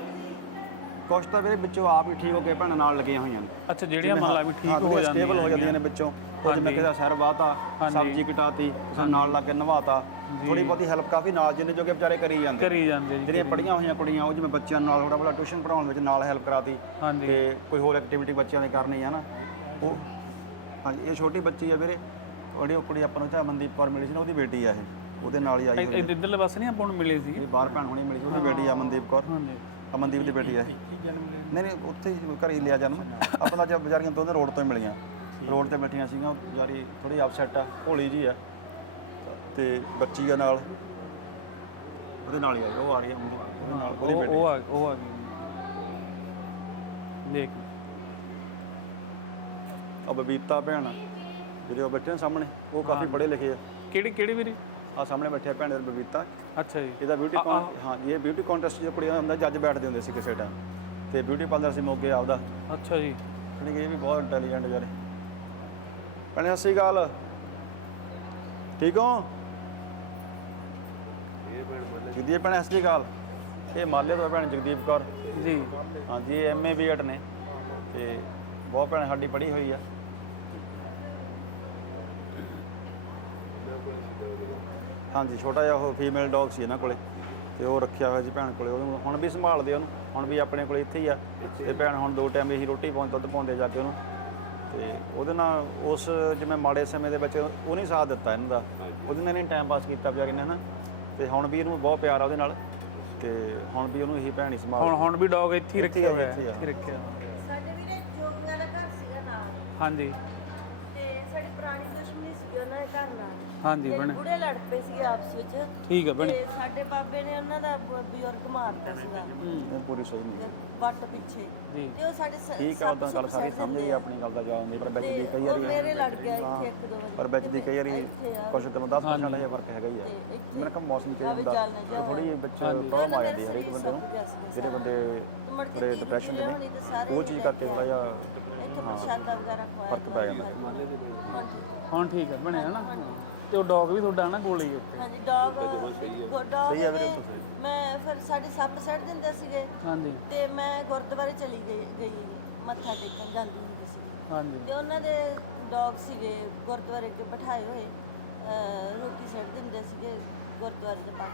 ਕੁਛ ਤਾਂ ਵੀਰੇ ਵਿੱਚੋਂ ਆਪ ਹੀ ਠੀਕ ਹੋ ਕੇ ਭੈਣ ਨਾਲ ਲੱਗੀਆਂ ਹੋਈਆਂ ਨੇ। ਅੱਛਾ ਜਿਹੜੀਆਂ ਮੰਨ ਲਾ ਵੀ ਠੀਕ ਹੋ ਜਾਂਦੀਆਂ ਸਟੇਬਲ ਹੋ ਜਾਂਦੀਆਂ ਨੇ ਵਿੱਚੋਂ। ਕੁਝ ਮੈਂ ਕਿਸੇ ਦਾ ਸਿਰ ਵਾਤਾ ਸਬਜ਼ੀ ਕਟਾਤੀ ਕਿਸੇ ਨਾਲ ਲਾ ਕੇ ਨਵਾਤਾ। ਥੋੜੀ ਬਹੁਤੀ ਹੈਲਪ ਕਾਫੀ ਨਾਲ ਜਿੰਨੇ ਜੋਗੇ ਵਿਚਾਰੇ ਕਰੀ ਜਾਂਦੇ। ਕਰੀ ਜਾਂਦੇ ਜੀ ਜਿਹੜੀਆਂ ਪੜੀਆਂ ਹੋਈਆਂ ਕੁੜੀਆਂ ਉਹ ਜਿਵੇਂ ਬੱਚਿਆਂ ਨਾਲ ਥੋੜਾ ਬਹੁਤਾ ਟਿਊਸ਼ਨ ਪੜਾਉਣ ਵਿੱਚ ਨਾਲ ਹੈਲਪ ਕਰਾਤੀ। ਤੇ ਕੋਈ ਹੋਰ ਐਕਟੀਵਿਟੀ ਬੱਚਿਆਂ ਨੇ ਕਰਨੀ ਹੈ ਨਾ। ਉਹ ਹਾਂਜੀ ਇਹ ਛੋਟੀ ਬੱਚੀ ਆ ਵੀਰੇ। ਉਹਦੀ ਉਹ ਕੁੜੀ ਆਪਾਂ ਨੂੰ ਤਾਂ ਮਨਦੀਪ ਕੌਰ ਮਿਲੀ ਸੀ ਨਾ ਉਹਦੀ ਬੇਟੀ ਆ ਇਹ। ਉਹਦੇ ਨਾਲ ਹੀ ਆਈ ਹੋਈ ਇਹ- ਇੱਧਰਲੇ ਪਾਸੇ ਨਹੀਂ ਆਪਾਂ ਨੂੰ ਮਿਲੇ ਸੀ ਇਹ ਬਾਹਰ ਭੈਣ ਹੋਣੀ ਮਿਲੀ ਸੀ ਉਹਦੀ ਬੇਟੀ ਆ ਮਨਦੀਪ ਕੌਰ। ਹਾਂਜੀ। ਅਮਨਦੀਪ ਦੀ ਬੇਟੀ ਹੈ। ਇਹ। ਨਹੀਂ ਨਹੀਂ ਉੱਥੇ ਹੀ ਘਰੇ ਹੀ ਲਿਆ ਜਨਮ ਆਪਾਂ ਤਾਂ ਜਦ ਵਿਚਾਰੀਆਂ ਦੋਨੇ ਰੋਡ ਤੋਂ ਹੀ ਮਿਲੀਆਂ। ਰੋਡ ਤੇ ਬੈਠੀਆਂ ਸੀਗੀਆਂ ਵਿਚਾਰੀ ਥੋੜੀ ਅਪਸੈਟ ਆ ਭੋਲੀ ਜੀ ਆ। ਤੇ ਬੱਚੀ ਆ ਨਾਲ। ਉਹਦੇ ਨਾਲ ਹੀ ਆ ਉਹ ਆ ਰਹੀ ਆ ਉਹਦੇ ਨਾਲ ਉਹਦੀ ਉਹ ਬੇਟੀ। ਉਹ ਆ ਉਹ ਆ ਗਈ। ਦੇਖ। ਆ ਬਬੀਤਾ ਭੈਣ ਜਿਹੜੇ ਉਹ ਬੈਠੇ ਨੇ ਸਾਹਮਣੇ। ਉਹ ਕਾਫੀ ਪੜ੍ਹੇ ਲਿਖੇ ਆ। ਕਿਹੜੀ ਕਿਹੜੀ ਵੀਰੇ? ਆ ਸਾਹਮਣੇ ਬੈਠੇ ਆ ਭੈਣ ਦੇ ਬਬੀਤਾ। ਅੱਛਾ ਜੀ। ਇਹਦਾ ਬਿਊਟੀ ਹਾਂ ਇਹ ਬਿਊਟੀ ਕੰਟੈਸਟ ਜੇ ਕੁੜੀਆਂ ਹੁੰਦਾ ਜੱਜ ਬੈਠਦੇ ਹੁੰਦੇ ਸੀ ਕਿਸੇ ਟਾਈਮ ਤੇ ਬਿਊਟੀ ਪਾਰਲਰ ਸੀ ਮੋਗੇ ਆਪਦਾ। ਅੱਛਾ ਜੀ। ਜਾਣੀ ਕਿ ਇਹ ਵੀ ਬਹੁਤ ਇੰਟੈਲੀਜੈਂਟ ਵਿਚਾਰੇ ਭੈਣੇ ਸਤਿ ਸ਼੍ਰੀ ਅਕਾਲ। ਠੀਕ ਹੋ? ਜਗਦੀਪ ਭੈਣੇ ਸਤਿ ਸ਼੍ਰੀ ਅਕਾਲ। ਇਹ ਮਾਲੇ ਤੋਂ ਭੈਣ ਜਗਦੀਪ ਕੌਰ। ਜੀ। ਹਾਂਜੀ ਐਮਏ ਬੀਐਡ ਨੇ। ਤੇ ਬਹੁਤ ਭੈਣ ਸਾਡੀ ਪੜ੍ਹੀ ਹੋਈ ਆ। ਹਾਂਜੀ ਛੋਟਾ ਜਿਹਾ ਉਹ ਫੀਮੇਲ ਡੌਗ ਸੀ ਇਹਨਾਂ ਕੋਲੇ। ਤੇ ਉਹ ਰੱਖਿਆ ਹੋਇਆ ਸੀ ਭੈਣ ਕੋਲੇ। ਉਹਨੂੰ ਹੁਣ ਵੀ ਸੰਭਾਲਦੇ ਉਹਨੂੰ। ਹੁਣ ਵੀ ਆਪਣੇ ਕੋਲੇ ਇੱਥੇ ਹੀ ਆ। ਤੇ ਭੈਣ ਹੁਣ ਦੋ ਟਾਈਮ ਇਹੀ ਰੋਟੀ ਪਾਉਂ ਦੁੱਧ ਪਾਉਂਦੇ ਜਾ ਕੇ ਉਹਨੂੰ। ਤੇ ਉਹਦੇ ਨਾਲ ਉਸ ਜਿਵੇਂ ਮਾੜੇ ਸਮੇਂ ਦੇ ਵਿੱਚ ਉਹਨੇ ਸਾਥ ਦਿੱਤਾ ਇਹਨਾਂ ਦਾ। ਉਹਦੇ ਨਾਲ ਇਹਨੇ ਟਾਈਮ ਪਾਸ ਕੀਤਾ ਵਿਚਾਰੀ ਨੇ ਹਨਾ। ਤੇ ਹੁਣ ਵੀ ਇਹਨੂੰ ਬਹੁਤ ਪਿਆਰ ਆ ਉਹਦੇ ਨਾਲ। ਤੇ ਹੁਣ ਵੀ ਉਹਨੂੰ ਇਹੀ ਭੈਣ ਹੀ ਸੰਭਾਲ ਹੁਣ ਹੁਣ ਵੀ ਡੌਗ ਇੱਥੇ ਹੀ ਰੱਖਿਆ ਹੋਇਆ ਇੱਥੇ ਹੀ। ਇੱਥੇ ਹੀ ਰੱਖਿਆ ਸਾਡੇ ਵੀਰੇ ਜੋਗੀਆਂ ਦਾ ਘਰ ਸੀਗਾ ਨਾਲ। ਹਾਂਜੀ। ਤੇ ਸਾਡੀ ਪੁਰਾਣੀ ਦੁਸ਼ਮਣੀ ਸੀ ਉਹਨਾਂ ਦੇ ਘਰ ਨਾਲ। ਹਾਂਜੀ ਬਣੇ। ਬੁੜੇ ਲੜ ਪਏ ਸੀਗੇ ਆਪਸ ਵਿੱਚ। ਠੀਕ ਹੈ ਬਣੇ। ਤੇ ਸਾਡੇ ਬਾਬੇ ਨੇ ਉਹਨਾਂ ਦਾ ਬ- ਬਜ਼ੁਰਗ ਮਾਰਤਾ ਸੀਗਾ। ਇਹ ਪੂਰੀ ਸਹੀ ਨਹੀਂ। ਵੱਟ ਪਿੱਛੇ। ਜੀ। ਤੇ ਉਹ ਸਾਡੇ ਸ- ਠੀਕ ਆ ਸੱਪ ਉਦਾਂ ਗੱਲ ਸੁੱਪ ਸਾਰੀ ਸਮਝ ਗਈ। ਆਪਣੀ ਗੱਲ ਦਾ ਜਵਾਬ ਨਹੀਂ ਪਰ ਵਿੱਚ ਤੇ ਦੀ ਕਈ ਉਹ ਵਾਰੀ ਮੇਰੇ ਲੜ ਗਿਆ ਇੱਥੇ ਇੱਕ ਦੋ ਵਾਰੀ। ਪਰ ਵਿੱਚ ਦੀ ਕਈ ਵਾਰੀ ਇੱਥੇ ਆ। ਕੁਝ ਤੇ 10% ਦਾ ਫ਼ਰਕ ਹੈਗਾ ਹੀ ਆ। ਤੇ ਇੱਥੇ ਮੇਰੇ ਕੋਲ ਮੌਸਮ ਚੇਂਜ ਹੁੰਦਾ। ਥੋੜੀ ਵਿੱਚ ਪ੍ਰੋਬਲਮ ਆ ਜਾਂਦੀ ਹੈ ਹਰੇਕ ਬੰਦੇ ਨੂੰ। ਜਿਹੜੇ ਬੰਦੇ ਥੋੜੇ ਡਿਪਰੈਸ਼ਨ ਦੇ ਤੇ ਨੇ ਉਹ ਚੀਜ਼ ਕਰਕੇ ਥੋੜਾ ਜਿਹਾ ਇੱਥੇ ਪ੍ਰਸ਼ਾਦਾ ਵਗੈਰਾ ਖਵਾਇਆ ਫ਼ਰਕ ਪੈ ਜਾਂਦਾ। ਹਾਂਜੀ ਹੁਣ ਠੀਕ ਹੈ ਬਣੇ ਹਨਾ ਤੇ ਉਹ ਡੌਗ ਵੀ ਤੁਹਾਡਾ ਨਾ ਕੋਲ ਹੀ ਉੱਥੇ ਹਾਂਜੀ ਡੌਗ ਸਹੀ ਆ ਵੀਰੇ। ਮੈਂ ਫਿਰ ਸਾਡੇ ਸੱਪ ਸੱਟ ਦਿੰਦੇ ਸੀਗੇ। ਹਾਂਜੀ। ਤੇ ਮੈਂ ਗੁਰਦੁਆਰੇ ਚਲੀ ਗਈ ਗਈ ਮੱਥਾ ਟੇਕਣ ਜਾਂਦੀ ਹੁੰਦੀ ਸੀ ਹਾਂਜੀ। ਤੇ ਉਹਨਾਂ ਦੇ ਡੌਗ ਸੀਗੇ ਗੁਰਦੁਆਰੇ ਅੱਗੇ ਬਿਠਾਏ ਹੋਏ ਅਹ ਰੋਟੀ ਸੱਟ ਦਿੰਦੇ ਸੀਗੇ ਗੁਰਦੁਆਰੇ ਦੇ ਪਾਸ।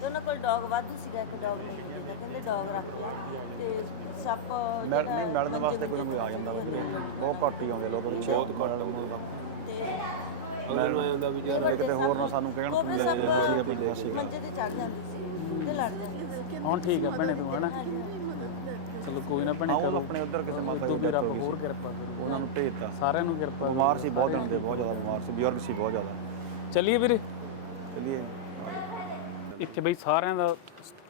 ਤੇ ਉਹਨਾਂ ਕੋਲ ਡੌਗ ਵਾਧੂ ਸੀਗਾ ਇੱਕ ਡੌਗ ਨਹੀਂ ਦਿੱਤਾ। ਕਹਿੰਦੇ ਡੌਗ ਰੱਖ ਲੈ ਤੇ ਸੱਪ ਨਹੀਂ ਮੈਡਮ ਵਾਸਤੇ ਕੋਈ ਨਾ ਕੋਈ ਆ ਜਾਂਦਾ ਵਾ। ਵੀਰੇ ਬਹੁਤ ਘੱਟ ਹੀ ਆਉਂਦੇ ਲੋਕ ਬਹੁਤ ਘੱਟ ਤੇ ਮੈਨੂੰ ਆਇਆ ਹੁੰਦਾ ਵੀ ਯਾਰ ਕਿਤੇ ਹੋਰ ਨਾ ਸਾਨੂੰ ਕਹਿਣ ਤੂੰ ਲੈ ਸੀ ਮੰਜੇ ਤੇ ਚੜ ਜਾਂਦੀ ਸੀ ਤੇ ਲੜ ਜਾਂਦੀ ਸੀ। ਹੁਣ ਠੀਕ ਹੈ ਬਣੇ ਤੂੰ ਹਨਾ? ਚਲੋ ਕੋਈ ਨਾ ਉਹ ਕਰੋ ਆਪਣੇ ਉਧਰ ਕਿਸੇ ਮਾਤਾ ਤੂੰ ਦੀ ਰੱਬ ਹੋਰ। ਕਿਰਪਾ ਕਰੂ। ਉਹਨਾਂ ਨੂੰ ਭੇਜਤਾ ਸਾਰਿਆਂ ਨੂੰ ਕਿਰਪਾ ਕਰੂ। ਬਿਮਾਰ ਸੀ ਬਹੁਤ ਦਿਨ ਦੇ ਬਹੁਤ ਜ਼ਿਆਦਾ ਬਿਮਾਰ ਸੀ ਬਜ਼ੁਰਗ ਸੀ ਬਹੁਤ ਜ਼ਿਆਦਾ। ਚੱਲੀਏ ਵੀਰੇ। ਚਲਿਏ। ਇੱਥੇ ਬਈ ਸਾਰਿਆਂ ਦਾ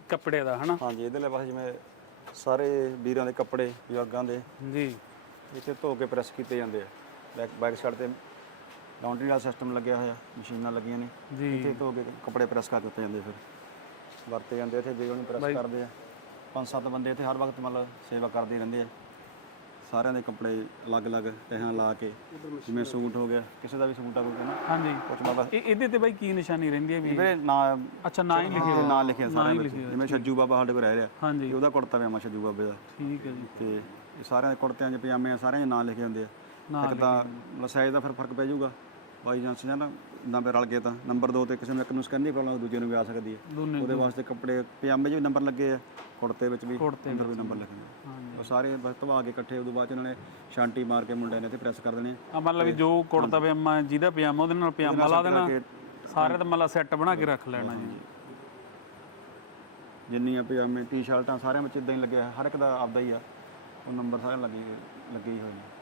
ਕੱਪੜੇ ਦਾ ਹਨਾ? ਹਾਂਜੀ ਇਧਰਲੇ ਪਾਸੇ ਜਿਵੇਂ ਸਾਰੇ ਵੀਰਾਂ ਦੇ ਕੱਪੜੇ ਬਜ਼ੁਰਗਾਂ ਦੇ। ਜੀ। ਇੱਥੇ ਧੋ ਕੇ ਪ੍ਰੈਸ ਕੀਤੇ ਜਾਂਦੇ ਆ। ਬੈਕ ਬੈਕ ਸਾਈਡ ਤੇ ਲਾਉਂਡਰੀ ਵਾਲਾ ਸਿਸਟਮ ਲੱਗਿਆ ਹੋਇਆ ਮਸ਼ੀਨਾਂ ਲੱਗੀਆਂ ਨੇ। ਜੀ। ਇੱਥੇ ਧੋ ਕੇ ਕੱਪੜੇ ਪ੍ਰੈਸ ਕਰਕੇ ਉੱਤੇ ਜਾਂਦੇ ਫਿਰ। ਵਰਤੇ ਜਾਂਦੇ ਇੱਥੇ ਜੇ ਉਹਨੂੰ ਪ੍ਰੈਸ ਕਰਦੇ ਆ। ਪੰਜ ਸੱਤ ਬੰਦੇ ਇੱਥੇ ਹਰ ਵਕਤ ਮਤਲਬ ਸੇਵਾ ਕਰਦੇ ਰਹਿੰਦੇ ਆ। ਸਾਰਿਆਂ ਦੇ ਕੱਪੜੇ ਅਲੱਗ-ਅਲੱਗ ਤਹਾਂ ਲਾ ਕੇ ਜਿਵੇਂ ਸੂਟ ਹੋ ਗਿਆ ਕਿਸੇ ਦਾ ਵੀ ਸੂਟ ਆ ਕੋਈ ਨਾ। ਹਾਂਜੀ। ਕੁਝ ਮਤਲਬ ਇਹ ਇਹਦੇ ਤੇ ਬਾਈ ਕੀ ਨਿਸ਼ਾਨੀ ਰਹਿੰਦੀ ਹੈ ਵੀ? ਵੀਰੇ ਨਾਂ ਅੱਛਾ ਨਾ ਹੀ ਲਿਖਿਆ ਨਾਂ ਲਿਖਿਆ ਸਾਰਿਆਂ ਵਿੱਚ। ਜਿਵੇਂ ਛੱਜੂ ਬਾਬਾ ਸਾਡੇ ਕੋਲ ਰਹਿ ਰਿਹਾ ਹਾਂਜੀ। ਤੇ ਉਹਦਾ ਕੁੜਤਾ ਪਜਾਮਾ ਛੱਜੂ ਬਾਬੇ ਦਾ। ਠੀਕ ਹੈ ਜੀ। ਤੇ ਇਹ ਸਾਰਿਆਂ ਦੇ ਕੁੜਤਿਆਂ 'ਚ ਪਜਾਮੇ ਆ ਸਾਰਿਆਂ ਦੇ ਨਾਂ ਲਿਖੇ ਹੁੰਦੇ ਆ। ਇੱਕ ਤਾਂ ਲਸਾਈ ਦਾ ਫਿਰ ਫ਼ਰਕ ਪੈ ਜਾਊਗਾ। ਬਾਈ ਚਾਂਸ ਨਾ ਨੰਬਰ ਰਲ ਗਏ ਤਾਂ। ਨੰਬਰ 2 ਤੇ ਕਿਸੇ ਨੂੰ ਇੱਕ ਨੂੰ ਸਕੈਨ ਨਹੀਂ ਪ੍ਰੋਬਲਮ ਦੂਜੇ ਨੂੰ ਵੀ ਆ ਸਕਦੀ ਹੈ। ਉਹਦੇ ਵਾਸਤੇ ਕੱਪੜੇ ਪਜਾਮੇ 'ਚ ਵੀ ਨੰਬਰ ਲੱਗੇ ਆ ਕੁੜਤੇ ਵਿੱਚ ਵੀ ਅੰਦਰ ਵੀ ਨੰਬਰ ਲੱਗੇ ਆ। ਉਹ ਸਾਰੇ ਬਸ ਧਵਾ ਕੇ ਇਕੱਠੇ ਉਦੋਂ ਬਾਅਦ ਇਹਨਾਂ ਨੇ ਸ਼ਾਂਟੀ ਮਾਰ ਕੇ ਮੁੰਡਿਆਂ ਨੇ ਇੱਥੇ ਪ੍ਰੈਸ ਕਰ ਦੇਣੇ ਆ। ਮਤਲਬ ਵੀ ਜੋ ਕੁੜਤਾ ਪਜਾਮਾ ਜਿਹਦਾ ਪਜਾਮਾ ਉਹਦੇ ਨਾਲ ਪਜਾਮਾ ਲਾ ਦੇਣਾ। ਕੇ ਸਾਰੇ ਦਾ ਮਤਲਬ ਸੈੱਟ ਬਣਾ ਕੇ ਰੱਖ ਲੈਣਾ ਜੀ। ਜਿੰਨੀਆਂ ਪਜਾਮੇ ਟੀ-ਸ਼ਰਟਾਂ ਸਾਰਿਆਂ ਵਿੱਚ ਇਦਾਂ ਹੀ ਲੱਗਿਆ ਹਰ ਇੱਕ ਦਾ ਆਪਦਾ ਹੀ ਆ। ਉਹ ਨੰਬਰ ਸਾਰੇ ਲੱਗੇ ਲੱਗੇ ਹੀ ਹੋਏ ਨੇ।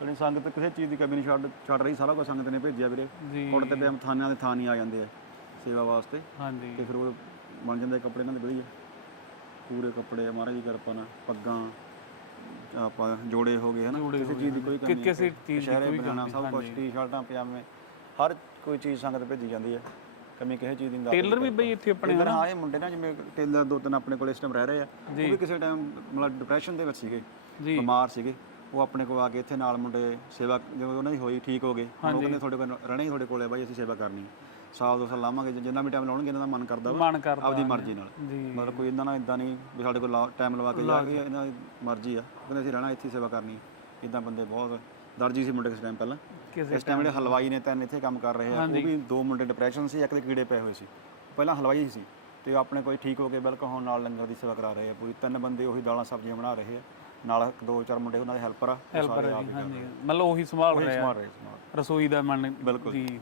ਜਿਹੜੀ ਸੰਗਤ ਕਿਸੇ ਚੀਜ਼ ਦੀ ਕਮੀ ਨਹੀਂ ਛੱਡ ਛੱਡ ਰਹੀ ਸਾਰਾ ਕੁਝ ਸੰਗਤ ਨੇ ਭੇਜਿਆ ਵੀਰੇ। ਜੀ। ਹੁਣ ਤੇ ਪਜਾਮ ਥਾਨਿਆਂ ਦੇ ਥਾਨ ਹੀ ਆ ਜਾਂਦੇ ਆ ਸੇਵਾ ਵਾਸਤੇ। ਹਾਂਜੀ। ਤੇ ਫਿਰ ਉਹ ਬਣ ਜਾਂਦੇ ਕੱਪੜੇ ਇਹਨਾਂ ਦੇ ਵਧੀਆ। ਪੂਰੇ ਕੱਪੜੇ ਆ ਮਹਾਰਾਜ ਦੀ ਕਿਰਪਾ ਨਾਲ ਪੱਗਾਂ ਆਪਾਂ ਜੋੜੇ ਹੋ ਗਏ ਹਨਾ। ਜੋੜੇ ਕਿਸੇ ਹੋ ਚੀਜ਼ ਦੀ ਕੋਈ ਕਮੀ ਕਿ- ਕਿਸੇ ਚੀਜ਼ ਦੀ ਕੋਈ ਕਮੀ, ਸਭ ਕੁਝ ਹਾਂਜੀ। ਟੀ-ਸ਼ਰਟਾਂ ਪਜਾਮੇ ਹਰ ਕੋਈ ਚੀਜ਼ ਸੰਗਤ ਭੇਜੀ ਜਾਂਦੀ ਹੈ ਕਮੀ ਕਿਸੇ ਚੀਜ਼ ਦੀ ਨਹੀਂ ਟੇਲਰ ਵੀ ਬਈ ਇੱਥੇ ਆਪਣੇ ਟੇਲਰ ਹਾਂ ਇਹ ਮੁੰਡੇ ਨਾ ਜਿਵੇਂ ਟੇਲਰ ਦੋ ਤਿੰਨ ਆਪਣੇ ਕੋਲ ਇਸ ਟਾਈਮ ਰਹਿ ਰਹੇ ਆ। ਉਹ। ਵੀ ਕਿਸੇ ਟਾਈਮ ਮਤਲਬ ਡਿਪਰੈਸ਼ਨ ਦੇ ਵਿੱਚ ਸੀਗੇ ਜੀ। ਬਿਮਾਰ ਸੀਗੇ। ਉਹ ਆਪਣੇ ਕੋਲ ਆ ਕੇ ਇੱਥੇ ਨਾਲ ਮੁੰਡੇ ਸੇਵਾ ਜਦੋਂ ਉਹਨਾਂ ਦੀ ਹੋਈ ਠੀਕ ਹੋ ਗਏ। ਉਹ ਕਹਿੰਦੇ ਤੁਹਾਡੇ ਕੋਲ ਰਹਿਣਾ ਹੀ ਤੁਹਾਡੇ ਕੋਲ ਹੈ ਬਾਈ ਅਸੀਂ ਸੇਵਾ ਕਰਨੀ ਸਾਲ ਦੋ ਸਾਲ ਲਾਵਾਂਗੇ ਜਿੰਨਾ ਵੀ ਟਾਈਮ ਲਾਉਣਗੇ ਇਹਨਾਂ ਦਾ ਮਨ ਕਰਦਾ ਵਾ। ਮਨ ਕਰਦਾ ਆਪਦੀ ਮਰਜ਼ੀ ਨਾਲ। ਮਤਲਬ ਕੋਈ ਇਹਨਾਂ ਨਾਲ ਇਦਾਂ ਨਹੀਂ ਵੀ ਸਾਡੇ ਕੋਲ ਟਾਈਮ ਲਵਾ ਕੇ ਜਾ ਕੇ ਇਹਨਾਂ ਦੀ ਮਰਜ਼ੀ ਆ। ਕਹਿੰਦੇ ਅਸੀਂ ਰਹਿਣਾ ਇੱਥੇ ਸੇਵਾ ਕਰਨੀ ਇਦਾਂ ਬੰਦੇ ਬਹੁਤ ਦਰਜੀ ਸੀ ਮੁੰਡੇ ਕਿਸ ਟਾਈਮ ਪਹਿਲਾਂ। ਇਸ ਟਾਈਮ ਜਿਹੜੇ ਹਲਵਾਈ ਨੇ ਤਿੰਨ ਇੱਥੇ ਕੰਮ ਕਰ ਰਹੇ ਆ ਉਹ ਵੀ ਦੋ ਮੁੰਡੇ ਡਿਪਰੈਸ਼ਨ ਸੀ ਇੱਕ ਦੇ ਕੀੜੇ ਪਏ ਹੋਏ ਸੀ। ਪਹਿਲਾਂ ਹਲਵਾਈ ਸੀ। ਤੇ ਉਹ ਆਪਣੇ ਕੋਈ ਠੀਕ ਹੋ ਕੇ ਬਿਲਕੁਲ ਹੁਣ ਨਾਲ ਲੰਗਰ ਦੀ ਸੇਵਾ ਕਰਾ ਰਹੇ ਆ। ਪੂਰੀ ਤਿੰਨ ਬੰਦੇ ਉਹੀ ਦਾਲਾਂ ਸਬਜ਼ੀਆਂ ਬਣਾ ਰਹੇ ਆ। ਨਾਲ ਦੋ ਚਾਰ ਮੁੰਡੇ ਉਹਨਾਂ ਦੇ ਹੈਲਪਰ ਆ ਹੈਲਪਰ ਹਾਂਜੀ ਆ। ਮਤਲਬ ਉਹੀ ਸੰਭਾਲ ਉਹੀ ਰਿਹਾ ਸੰਭਾਲ ਰਹੇ ਸੰਭਾਲ ਰਸੋਈ ਦਾ ਮਨ ਬਿਲਕੁਲ। ਜੀ